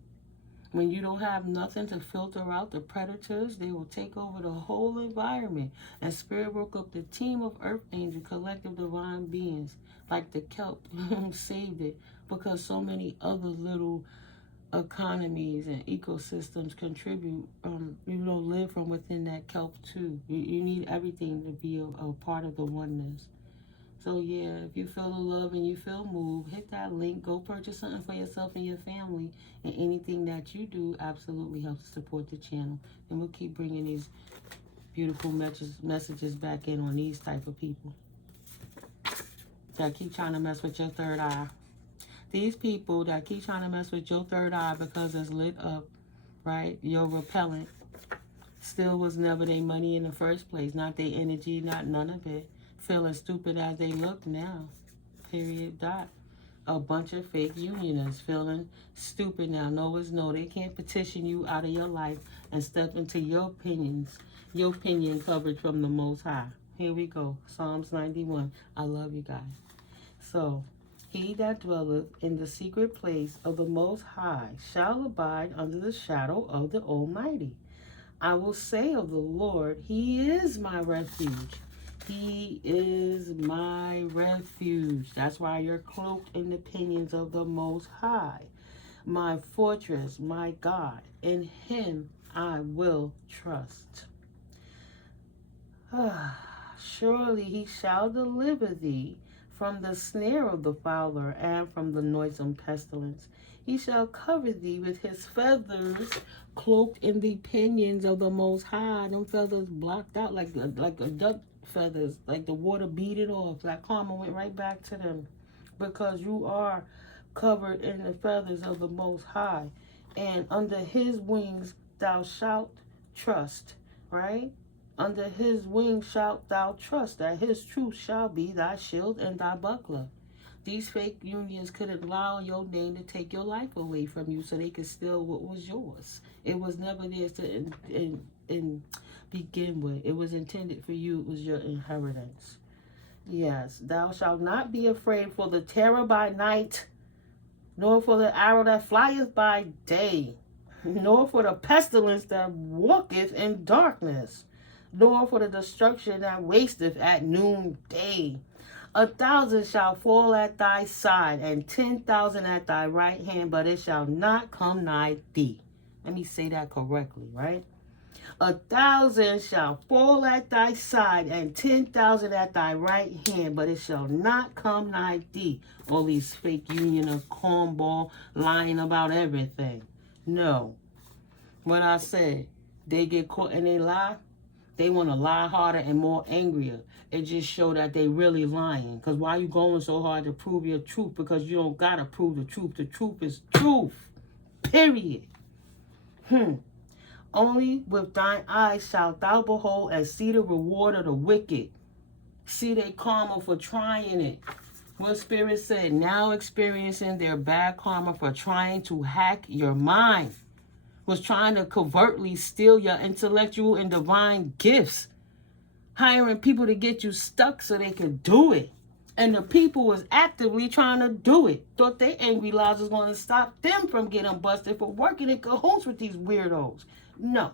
When you don't have nothing to filter out the predators, they will take over the whole environment. And Spirit woke up the team of Earth Angel, collective divine beings, like the kelp, saved it, because so many other little economies and ecosystems contribute, live from within that kelp too. You need everything to be a part of the oneness. So yeah, if you feel the love and you feel moved, hit that link. Go purchase something for yourself and your family. And anything that you do absolutely helps to support the channel. And we'll keep bringing these beautiful messages back in on these type of people that keep trying to mess with your third eye. These people that keep trying to mess with your third eye because it's lit up, right? Your repellent still was never their money in the first place. Not their energy, not none of it. Feeling stupid as they look now. Period. Dot. A bunch of fake unionists feeling stupid now. No is no. They can't petition you out of your life and step into your opinions. Your opinion covered from the Most High. Here we go. Psalms 91. I love you guys. So, he that dwelleth in the secret place of the Most High shall abide under the shadow of the Almighty. I will say of the Lord, he is my refuge. He is my refuge. That's why you're cloaked in the pinions of the Most High. My fortress, my God. In him I will trust. Surely he shall deliver thee from the snare of the fowler and from the noisome pestilence. He shall cover thee with his feathers, cloaked in the pinions of the Most High. Them feathers blocked out like a duck feathers, like the water beat it off. That karma went right back to them, because you are covered in the feathers of the Most High, and under his wings thou shalt trust, right? Under his wings shalt thou trust, that his truth shall be thy shield and thy buckler. These fake unions could allow your name to take your life away from you so they could steal what was yours. It was never theirs to begin with. It was intended for you. It was your inheritance. Yes, thou shalt not be afraid for the terror by night, nor for the arrow that flieth by day, nor for the pestilence that walketh in darkness, nor for the destruction that wasteth at noonday. 1,000 shall fall at thy side, and 10,000 at thy right hand, but it shall not come nigh thee. Let me say that correctly, right? 1,000 shall fall at thy side, and 10,000 at thy right hand, but it shall not come nigh thee. All these fake union of cornball lying about everything. No. When I said they get caught and they lie, they want to lie harder and more angrier. It just show that they really lying. Because why you going so hard to prove your truth? Because you don't got to prove the truth. The truth is truth. Period. Only with thine eyes shalt thou behold and see the reward of the wicked. See their karma for trying it. What Spirit said, now experiencing their bad karma for trying to hack your mind. Was trying to covertly steal your intellectual and divine gifts. Hiring people to get you stuck so they could do it. And the people was actively trying to do it. Thought they angry lives was going to stop them from getting busted for working in cahoots with these weirdos. No.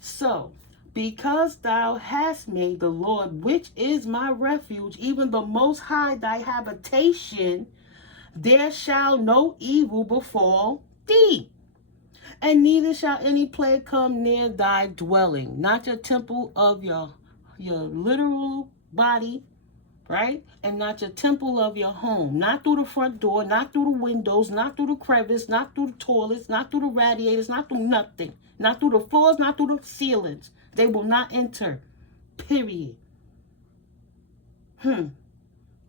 So, because thou hast made the Lord, which is my refuge, even the Most High thy habitation, there shall no evil befall thee. And neither shall any plague come near thy dwelling. Not your temple of your literal body, right? And not your temple of your home. Not through the front door, not through the windows, not through the crevice, not through the toilets, not through the radiators, not through nothing. Not through the floors, not through the ceilings. They will not enter. Period.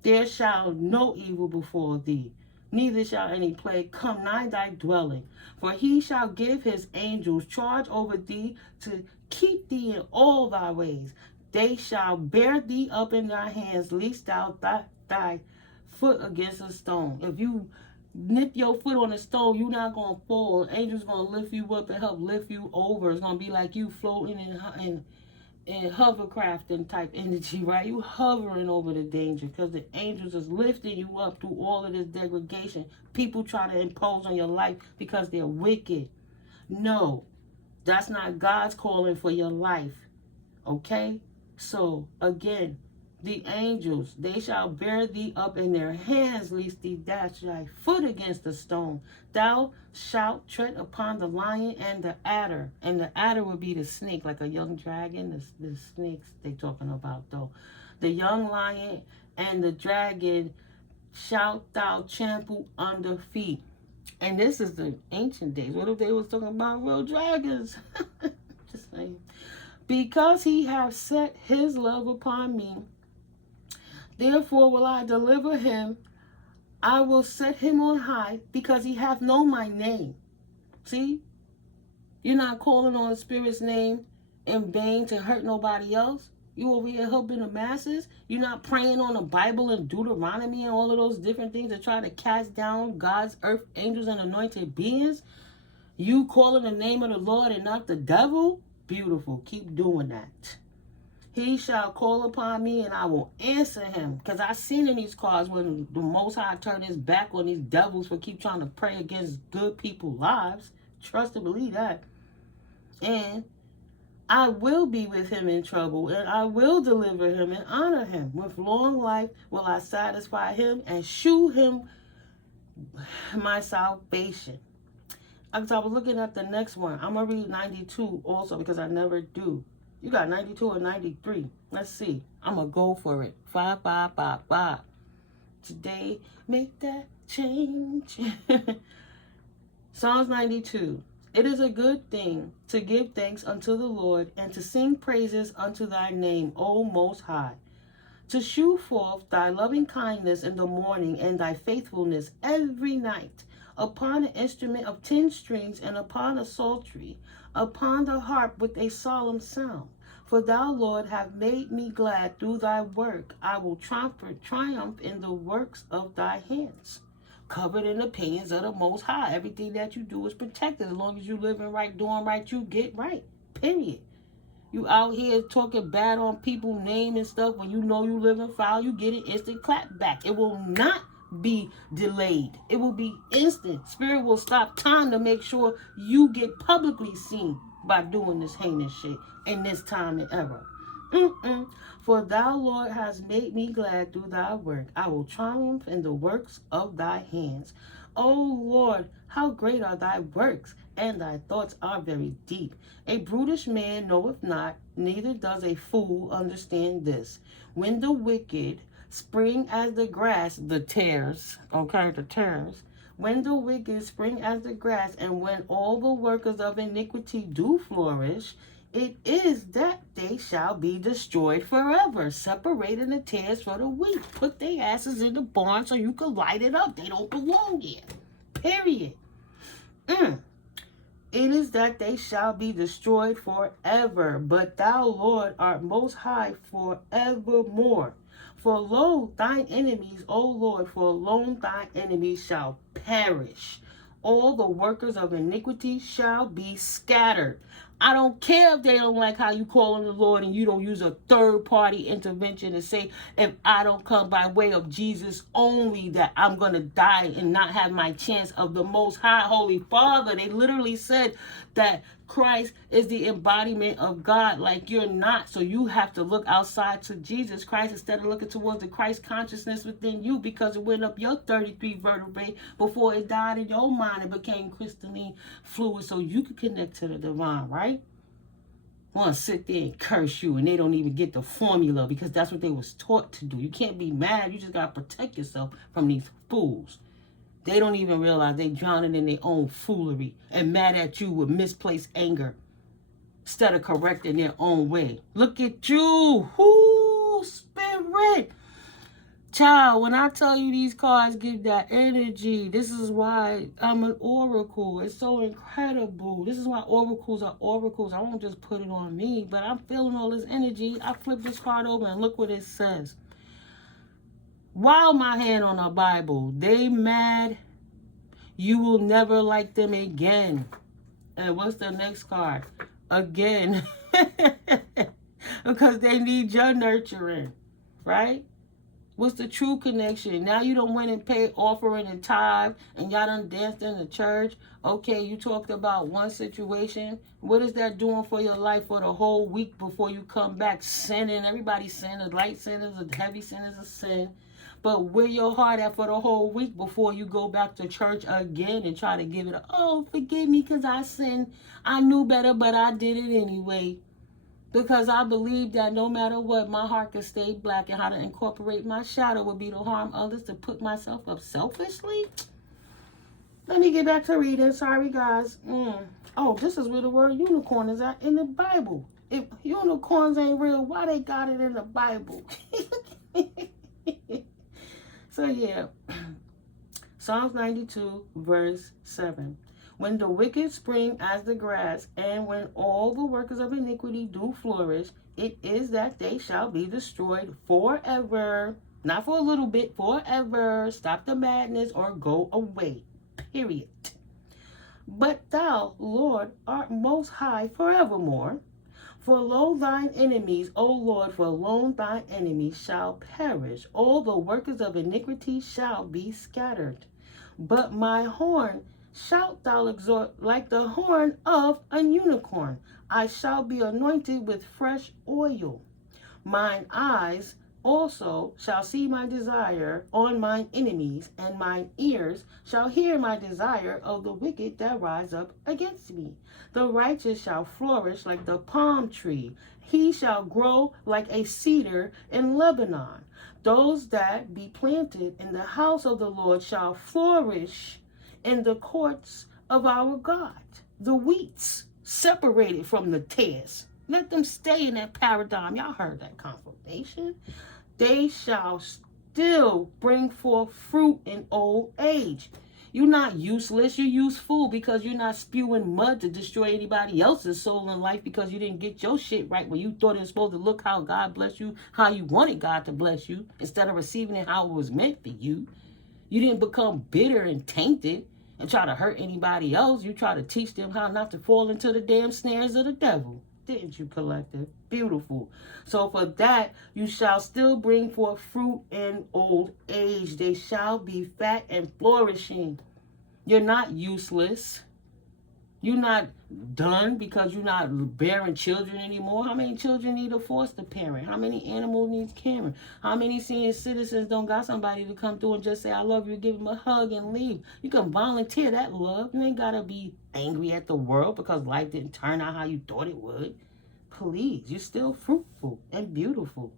There shall no evil befall thee. Neither shall any plague come nigh thy dwelling. For he shall give his angels charge over thee to keep thee in all thy ways. They shall bear thee up in their hands, lest thou thy foot against a stone. If you nip your foot on a stone, you're not going to fall. Angels going to lift you up and help lift you over. It's going to be like you floating in hovercraft and type energy, right? You hovering over the danger because the angels is lifting you up through all of this degradation. People try to impose on your life because they're wicked. No, that's not God's calling for your life. Okay? So, again, the angels, they shall bear thee up in their hands, lest thee dash thy foot against a stone. Thou shalt tread upon the lion and the adder. And the adder will be the snake, like a young dragon. The snakes they talking about, though. The young lion and the dragon shalt thou trample under feet. And this is the ancient days. What if they was talking about real dragons? Just saying. Because he hath set his love upon me, therefore will I deliver him. I will set him on high, because he hath known my name. See? You're not calling on the Spirit's name in vain to hurt nobody else. You over here helping the masses. You're not praying on the Bible and Deuteronomy and all of those different things to try to cast down God's earth angels and anointed beings. You calling the name of the Lord and not the devil. Beautiful. Keep doing that. He shall call upon me and I will answer him. Because I've seen in these cards when the Most High turned his back on these devils for keep trying to pray against good people's lives. Trust and believe that. And I will be with him in trouble, and I will deliver him and honor him. With long life will I satisfy him and shew him my salvation. I was looking at the next one. I'm going to read 92 also because I never do. You got 92 or 93. Let's see. I'm going to go for it. 5, 5, 5, 5. Today, make that change. Psalms 92. It is a good thing to give thanks unto the Lord and to sing praises unto thy name, O Most High. To shew forth thy loving kindness in the morning and thy faithfulness every night, upon an instrument of 10 strings and upon a psaltery, upon the harp with a solemn sound. For thou, Lord, have made me glad through thy work. I will triumph in the works of thy hands. Covered in the opinions of the Most High. Everything that you do is protected. As long as you living right, doing right, you get right. Period. You out here talking bad on people's name and stuff. When you know you living foul, you get an instant clap back. It will not be delayed. It will be instant. Spirit will stop time to make sure you get publicly seen by doing this heinous shit in this time and era. For thou, Lord, hast made me glad through thy work. I will triumph in the works of thy hands. O Lord, how great are thy works, and thy thoughts are very deep. A brutish man knoweth not, neither does a fool understand this. When the wicked spring as the grass, the tares, when the wicked spring as the grass, and when all the workers of iniquity do flourish, it is that they shall be destroyed forever. Separating the tares for the wheat. Put their asses in the barn so you can light it up. They don't belong here. Period. It is that they shall be destroyed forever. But thou, Lord, art most high forevermore. For lo, thine enemies, O Lord, for alone thine enemies shall perish. All the workers of iniquity shall be scattered. I don't care if they don't like how you call on the Lord and you don't use a third-party intervention to say, if I don't come by way of Jesus only, that I'm going to die and not have my chance of the Most High Holy Father. They literally said that Christ is the embodiment of God, like you're not. So you have to look outside to Jesus Christ instead of looking towards the Christ consciousness within you, because it went up your 33 vertebrae before it died in your mind and became crystalline fluid so you could connect to the divine, right? Want to sit there and curse you and they don't even get the formula because that's what they was taught to do. You can't be mad. You just got to protect yourself from these fools. They don't even realize they drowning in their own foolery and mad at you with misplaced anger instead of correcting their own way. Look at you. Whoo, Spirit. Child, when I tell you these cards give that energy, this is why I'm an oracle. It's so incredible. This is why oracles are oracles. I won't just put it on me, but I'm feeling all this energy. I flip this card over and look what it says. While my hand on the Bible, they mad, you will never like them again. And what's the next card? Again. Because they need your nurturing, right? What's the true connection? Now you don't went and pay offering and tithe and y'all done danced in the church. Okay, you talked about one situation. What is that doing for your life for the whole week before you come back sinning? Everybody sin. A light sin is a heavy sin is a sin. But where your heart at for the whole week before you go back to church again and try to give it a, oh, forgive me because I sinned. I knew better, but I did it anyway. Because I believe that no matter what, my heart can stay black, and how to incorporate my shadow would be to harm others, to put myself up selfishly. Let me get back to reading. Sorry, guys. Oh, this is where the word unicorn is at in the Bible. If unicorns ain't real, why they got it in the Bible? So yeah, Psalms 92 verse 7. When the wicked spring as the grass, and when all the workers of iniquity do flourish, it is that they shall be destroyed forever. Not for a little bit, forever. Stop the madness or go away. Period. But thou, Lord, art most high forevermore. For lo, thine enemies, O Lord, for lo, thine enemies shall perish. All the workers of iniquity shall be scattered. But my horn shalt thou exhort like the horn of an unicorn. I shall be anointed with fresh oil. Mine eyes also shall see my desire on mine enemies, and mine ears shall hear my desire of the wicked that rise up against me. The righteous shall flourish like the palm tree. He shall grow like a cedar in Lebanon. Those that be planted in the house of the Lord shall flourish in the courts of our God. The wheats separated from the tares. Let them stay in that paradigm. Y'all heard that confirmation. They shall still bring forth fruit in old age. You're not useless. You're useful because you're not spewing mud to destroy anybody else's soul and life because you didn't get your shit right when you thought it was supposed to look how God blessed you, how you wanted God to bless you, instead of receiving it how it was meant for you. You didn't become bitter and tainted and try to hurt anybody else. You try to teach them how not to fall into the damn snares of the devil. Didn't you, collective? Beautiful. So for that, you shall still bring forth fruit in old age. They shall be fat and flourishing. You're not useless. You're not done because you're not bearing children anymore. How many children need a foster parent? How many animals need caring? How many senior citizens don't got somebody to come through and just say, I love you, give them a hug and leave? You can volunteer that love. You ain't got to be angry at the world because life didn't turn out how you thought it would. Please, you're still fruitful and beautiful.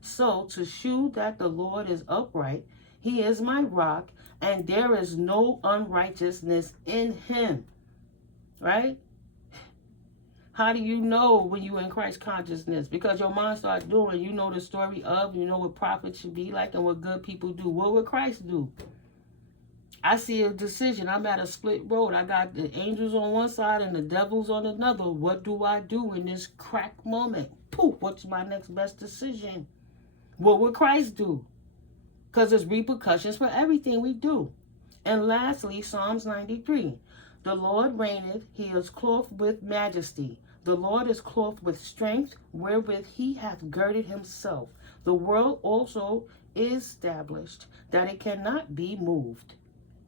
So to shew that the Lord is upright, he is my rock, and there is no unrighteousness in him. Right? How do you know when you're in Christ consciousness? Because your mind starts doing, you know the story of, you know what prophets should be like and what good people do. What would Christ do? I see a decision. I'm at a split road. I got the angels on one side and the devils on another. What do I do in this crack moment? Poof, what's my next best decision? What would Christ do? Because there's repercussions for everything we do. And lastly, Psalms 93. The Lord reigneth, he is clothed with majesty. The Lord is clothed with strength, wherewith he hath girded himself. The world also is established, that it cannot be moved.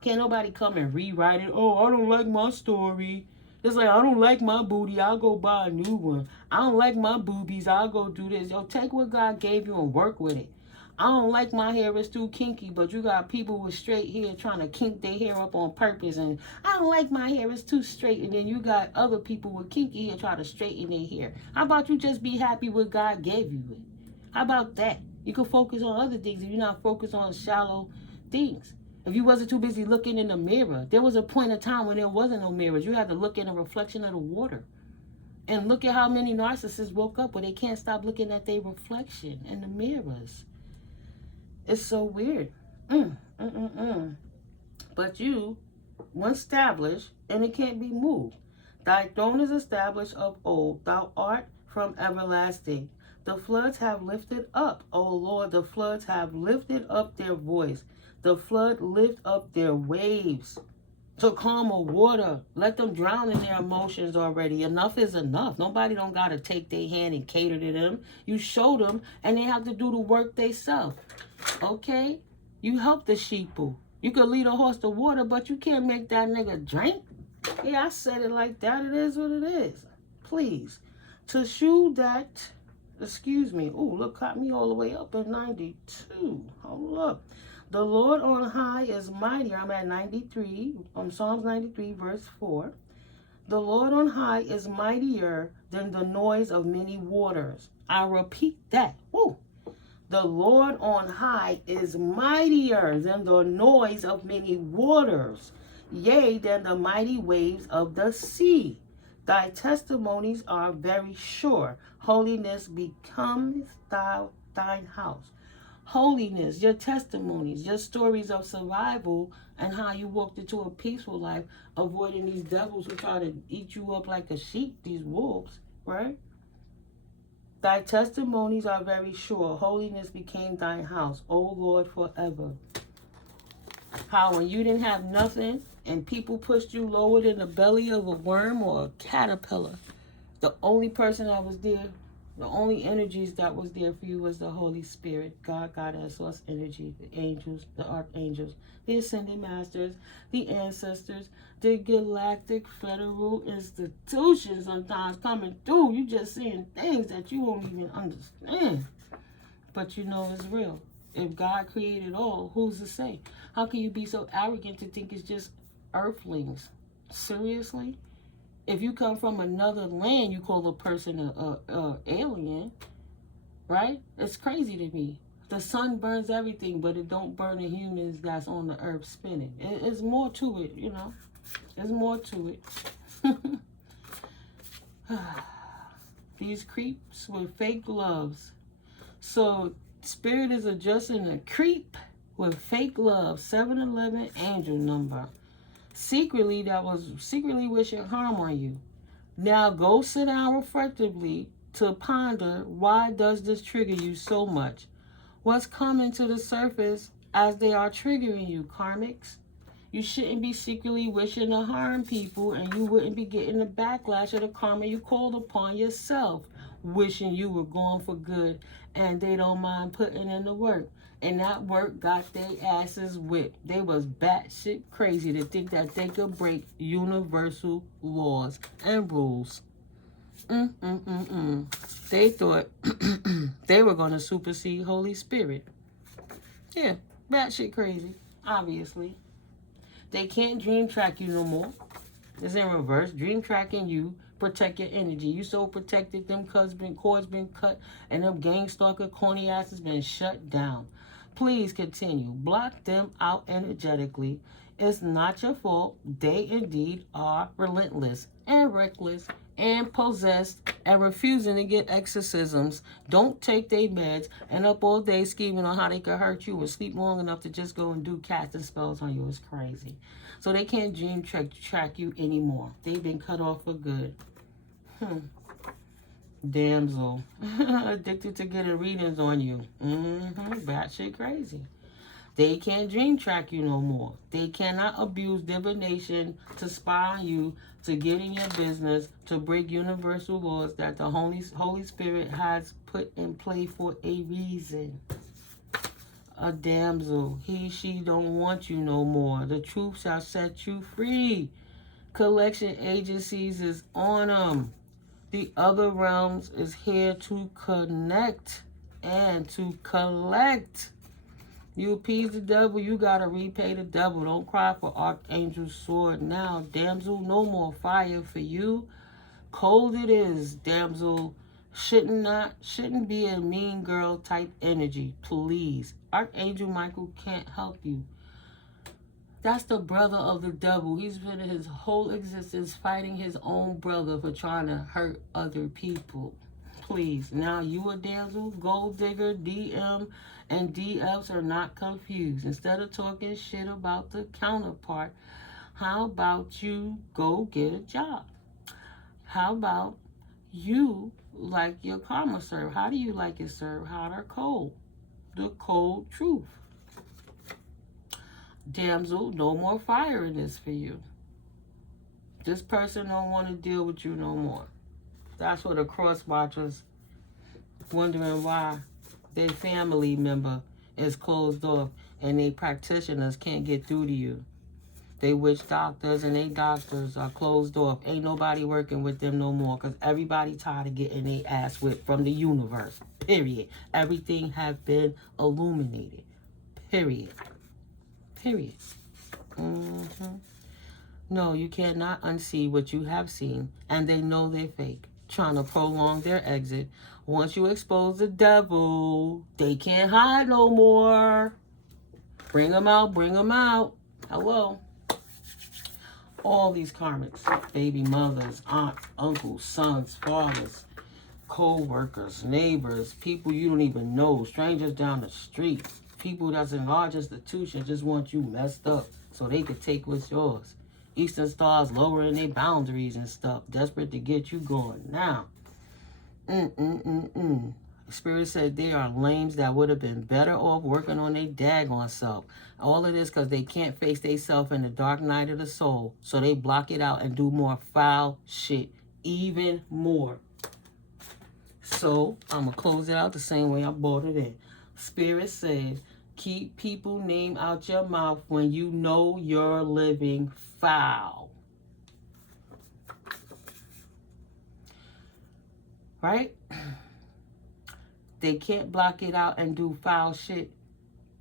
Can't nobody come and rewrite it. Oh, I don't like my story. It's like, I don't like my booty, I'll go buy a new one. I don't like my boobies, I'll go do this. Yo, take what God gave you and work with it. I don't like my hair, it's too kinky, but you got people with straight hair trying to kink their hair up on purpose. And I don't like my hair, it's too straight. And then you got other people with kinky hair trying to straighten their hair. How about you just be happy with God gave you it? How about that? You can focus on other things if you're not focused on shallow things. If you wasn't too busy looking in the mirror, there was a point of time when there wasn't no mirrors. You had to look in the reflection of the water. And look at how many narcissists woke up where they can't stop looking at their reflection in the mirrors. It's so weird. But you once established, and it can't be moved. Thy throne is established of old. Thou art from everlasting. The floods have lifted up, O Lord. The floods have lifted up their voice. The flood lift up their waves to calm a water. Let them drown in their emotions already. Enough is enough. Nobody don't got to take their hand and cater to them. You show them, and they have to do the work themselves. Okay? You help the sheeple. You could lead a horse to water, but you can't make that nigga drink. Yeah, I said it like that. It is what it is. Please. To shew that, excuse me. Ooh, look, caught me all the way up at 92. Hold up. The Lord on high is mighty. I'm at 93, Psalms 93, verse 4. The Lord on high is mightier than the noise of many waters. I repeat that. Woo. The Lord on high is mightier than the noise of many waters, yea, than the mighty waves of the sea. Thy testimonies are very sure. Holiness becomes thine house. Holiness, your testimonies, your stories of survival and how you walked into a peaceful life, avoiding these devils who try to eat you up like a sheep, these wolves, right? Thy testimonies are very sure. Holiness became thine house, O Lord, forever. How when you didn't have nothing and people pushed you lower than the belly of a worm or a caterpillar, the only person that was there, the only energies that was there for you was the Holy Spirit, God, Goddess, source energy, the angels, the archangels, the ascended masters, the ancestors, the galactic federal institutions sometimes coming through. You just seeing things that you won't even understand, but you know it's real. If God created all, who's to say? How can you be so arrogant to think it's just earthlings? Seriously? If you come from another land, you call a person a alien, right? It's crazy to me. The sun burns everything, but it don't burn the humans that's on the earth spinning. It's more to it, you know. There's more to it. These creeps with fake loves. So Spirit is adjusting a creep with fake love. 711 angel number. Secretly, that was secretly wishing harm on you. Now go sit down reflectively to ponder, why does this trigger you so much? What's coming to the surface as they are triggering you, karmics? You shouldn't be secretly wishing to harm people, and you wouldn't be getting the backlash of the karma you called upon yourself, wishing you were going for good, and they don't mind putting in the work. And that work got their asses whipped. They was batshit crazy to think that they could break universal laws and rules. They thought they were going to supersede Holy Spirit. Yeah, batshit crazy, obviously. They can't dream track you no more. It's in reverse. Dream tracking you, protect your energy. You so protected, them cords been cut, and them gang stalker corny asses been shut down. Please continue. Block them out energetically. It's not your fault. They indeed are relentless and reckless and possessed and refusing to get exorcisms. Don't take their meds and up all day scheming on how they could hurt you or sleep long enough to just go and do casting spells on you. It's crazy. So they can't dream track you anymore. They've been cut off for good. Damsel. Addicted to getting readings on you. Batshit crazy. They can't dream track you no more. They cannot abuse divination to spy on you, to get in your business, to break universal laws that the Holy Spirit has put in play for a reason. A damsel. He, she don't want you no more. The truth shall set you free. Collection agencies is on them. The other realms is here to connect and to collect. You appease the devil, you gotta repay the devil. Don't cry for Archangel's sword now, damsel. No more fire for you. Cold it is, damsel. Shouldn't be a mean girl type energy, please. Archangel Michael can't help you. That's the brother of the devil. He's been his whole existence fighting his own brother for trying to hurt other people. Please. Now you a damsel, gold digger, DM, and DFs are not confused. Instead of talking shit about the counterpart, how about you go get a job? How about you like your karma served? How do you like it served? Hot or cold? The cold truth. Damsel, no more fire in this for you. This person don't want to deal with you no more. That's what the cross watchers wondering why their family member is closed off and they practitioners can't get through to you. They witch doctors and they doctors are closed off. Ain't nobody working with them no more because everybody tired of getting their ass whipped from the universe. Period. Everything have been illuminated. Period. Period. No, you cannot unsee what you have seen, and they know they're fake, trying to prolong their exit. Once you expose the devil, they can't hide no more. Bring them out, bring them out. Hello. All these karmics, baby mothers, aunts, uncles, sons, fathers, co-workers, neighbors, people you don't even know, strangers down the street, people that's in large institutions just want you messed up so they could take what's yours. Eastern stars lowering their boundaries and stuff, desperate to get you going now. Spirit said they are lames that would have been better off working on their daggone self. All of this because they can't face themselves in the dark night of the soul. So they block it out and do more foul shit. Even more. So I'm going to close it out the same way I brought it in. Spirit said, keep people name out your mouth when you know you're living foul. Right? They can't block it out and do foul shit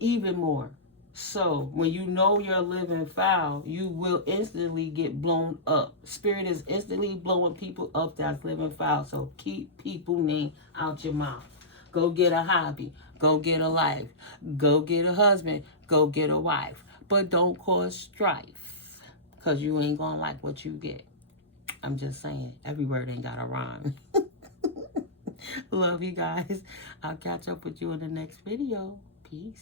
even more. So when you know you're living foul, you will instantly get blown up. Spirit is instantly blowing people up that's living foul. So keep people name out your mouth. Go get a hobby. Go get a life. Go get a husband. Go get a wife. But don't cause strife. Because you ain't going to like what you get. I'm just saying. Every word ain't got a rhyme. Love you guys. I'll catch up with you in the next video. Peace.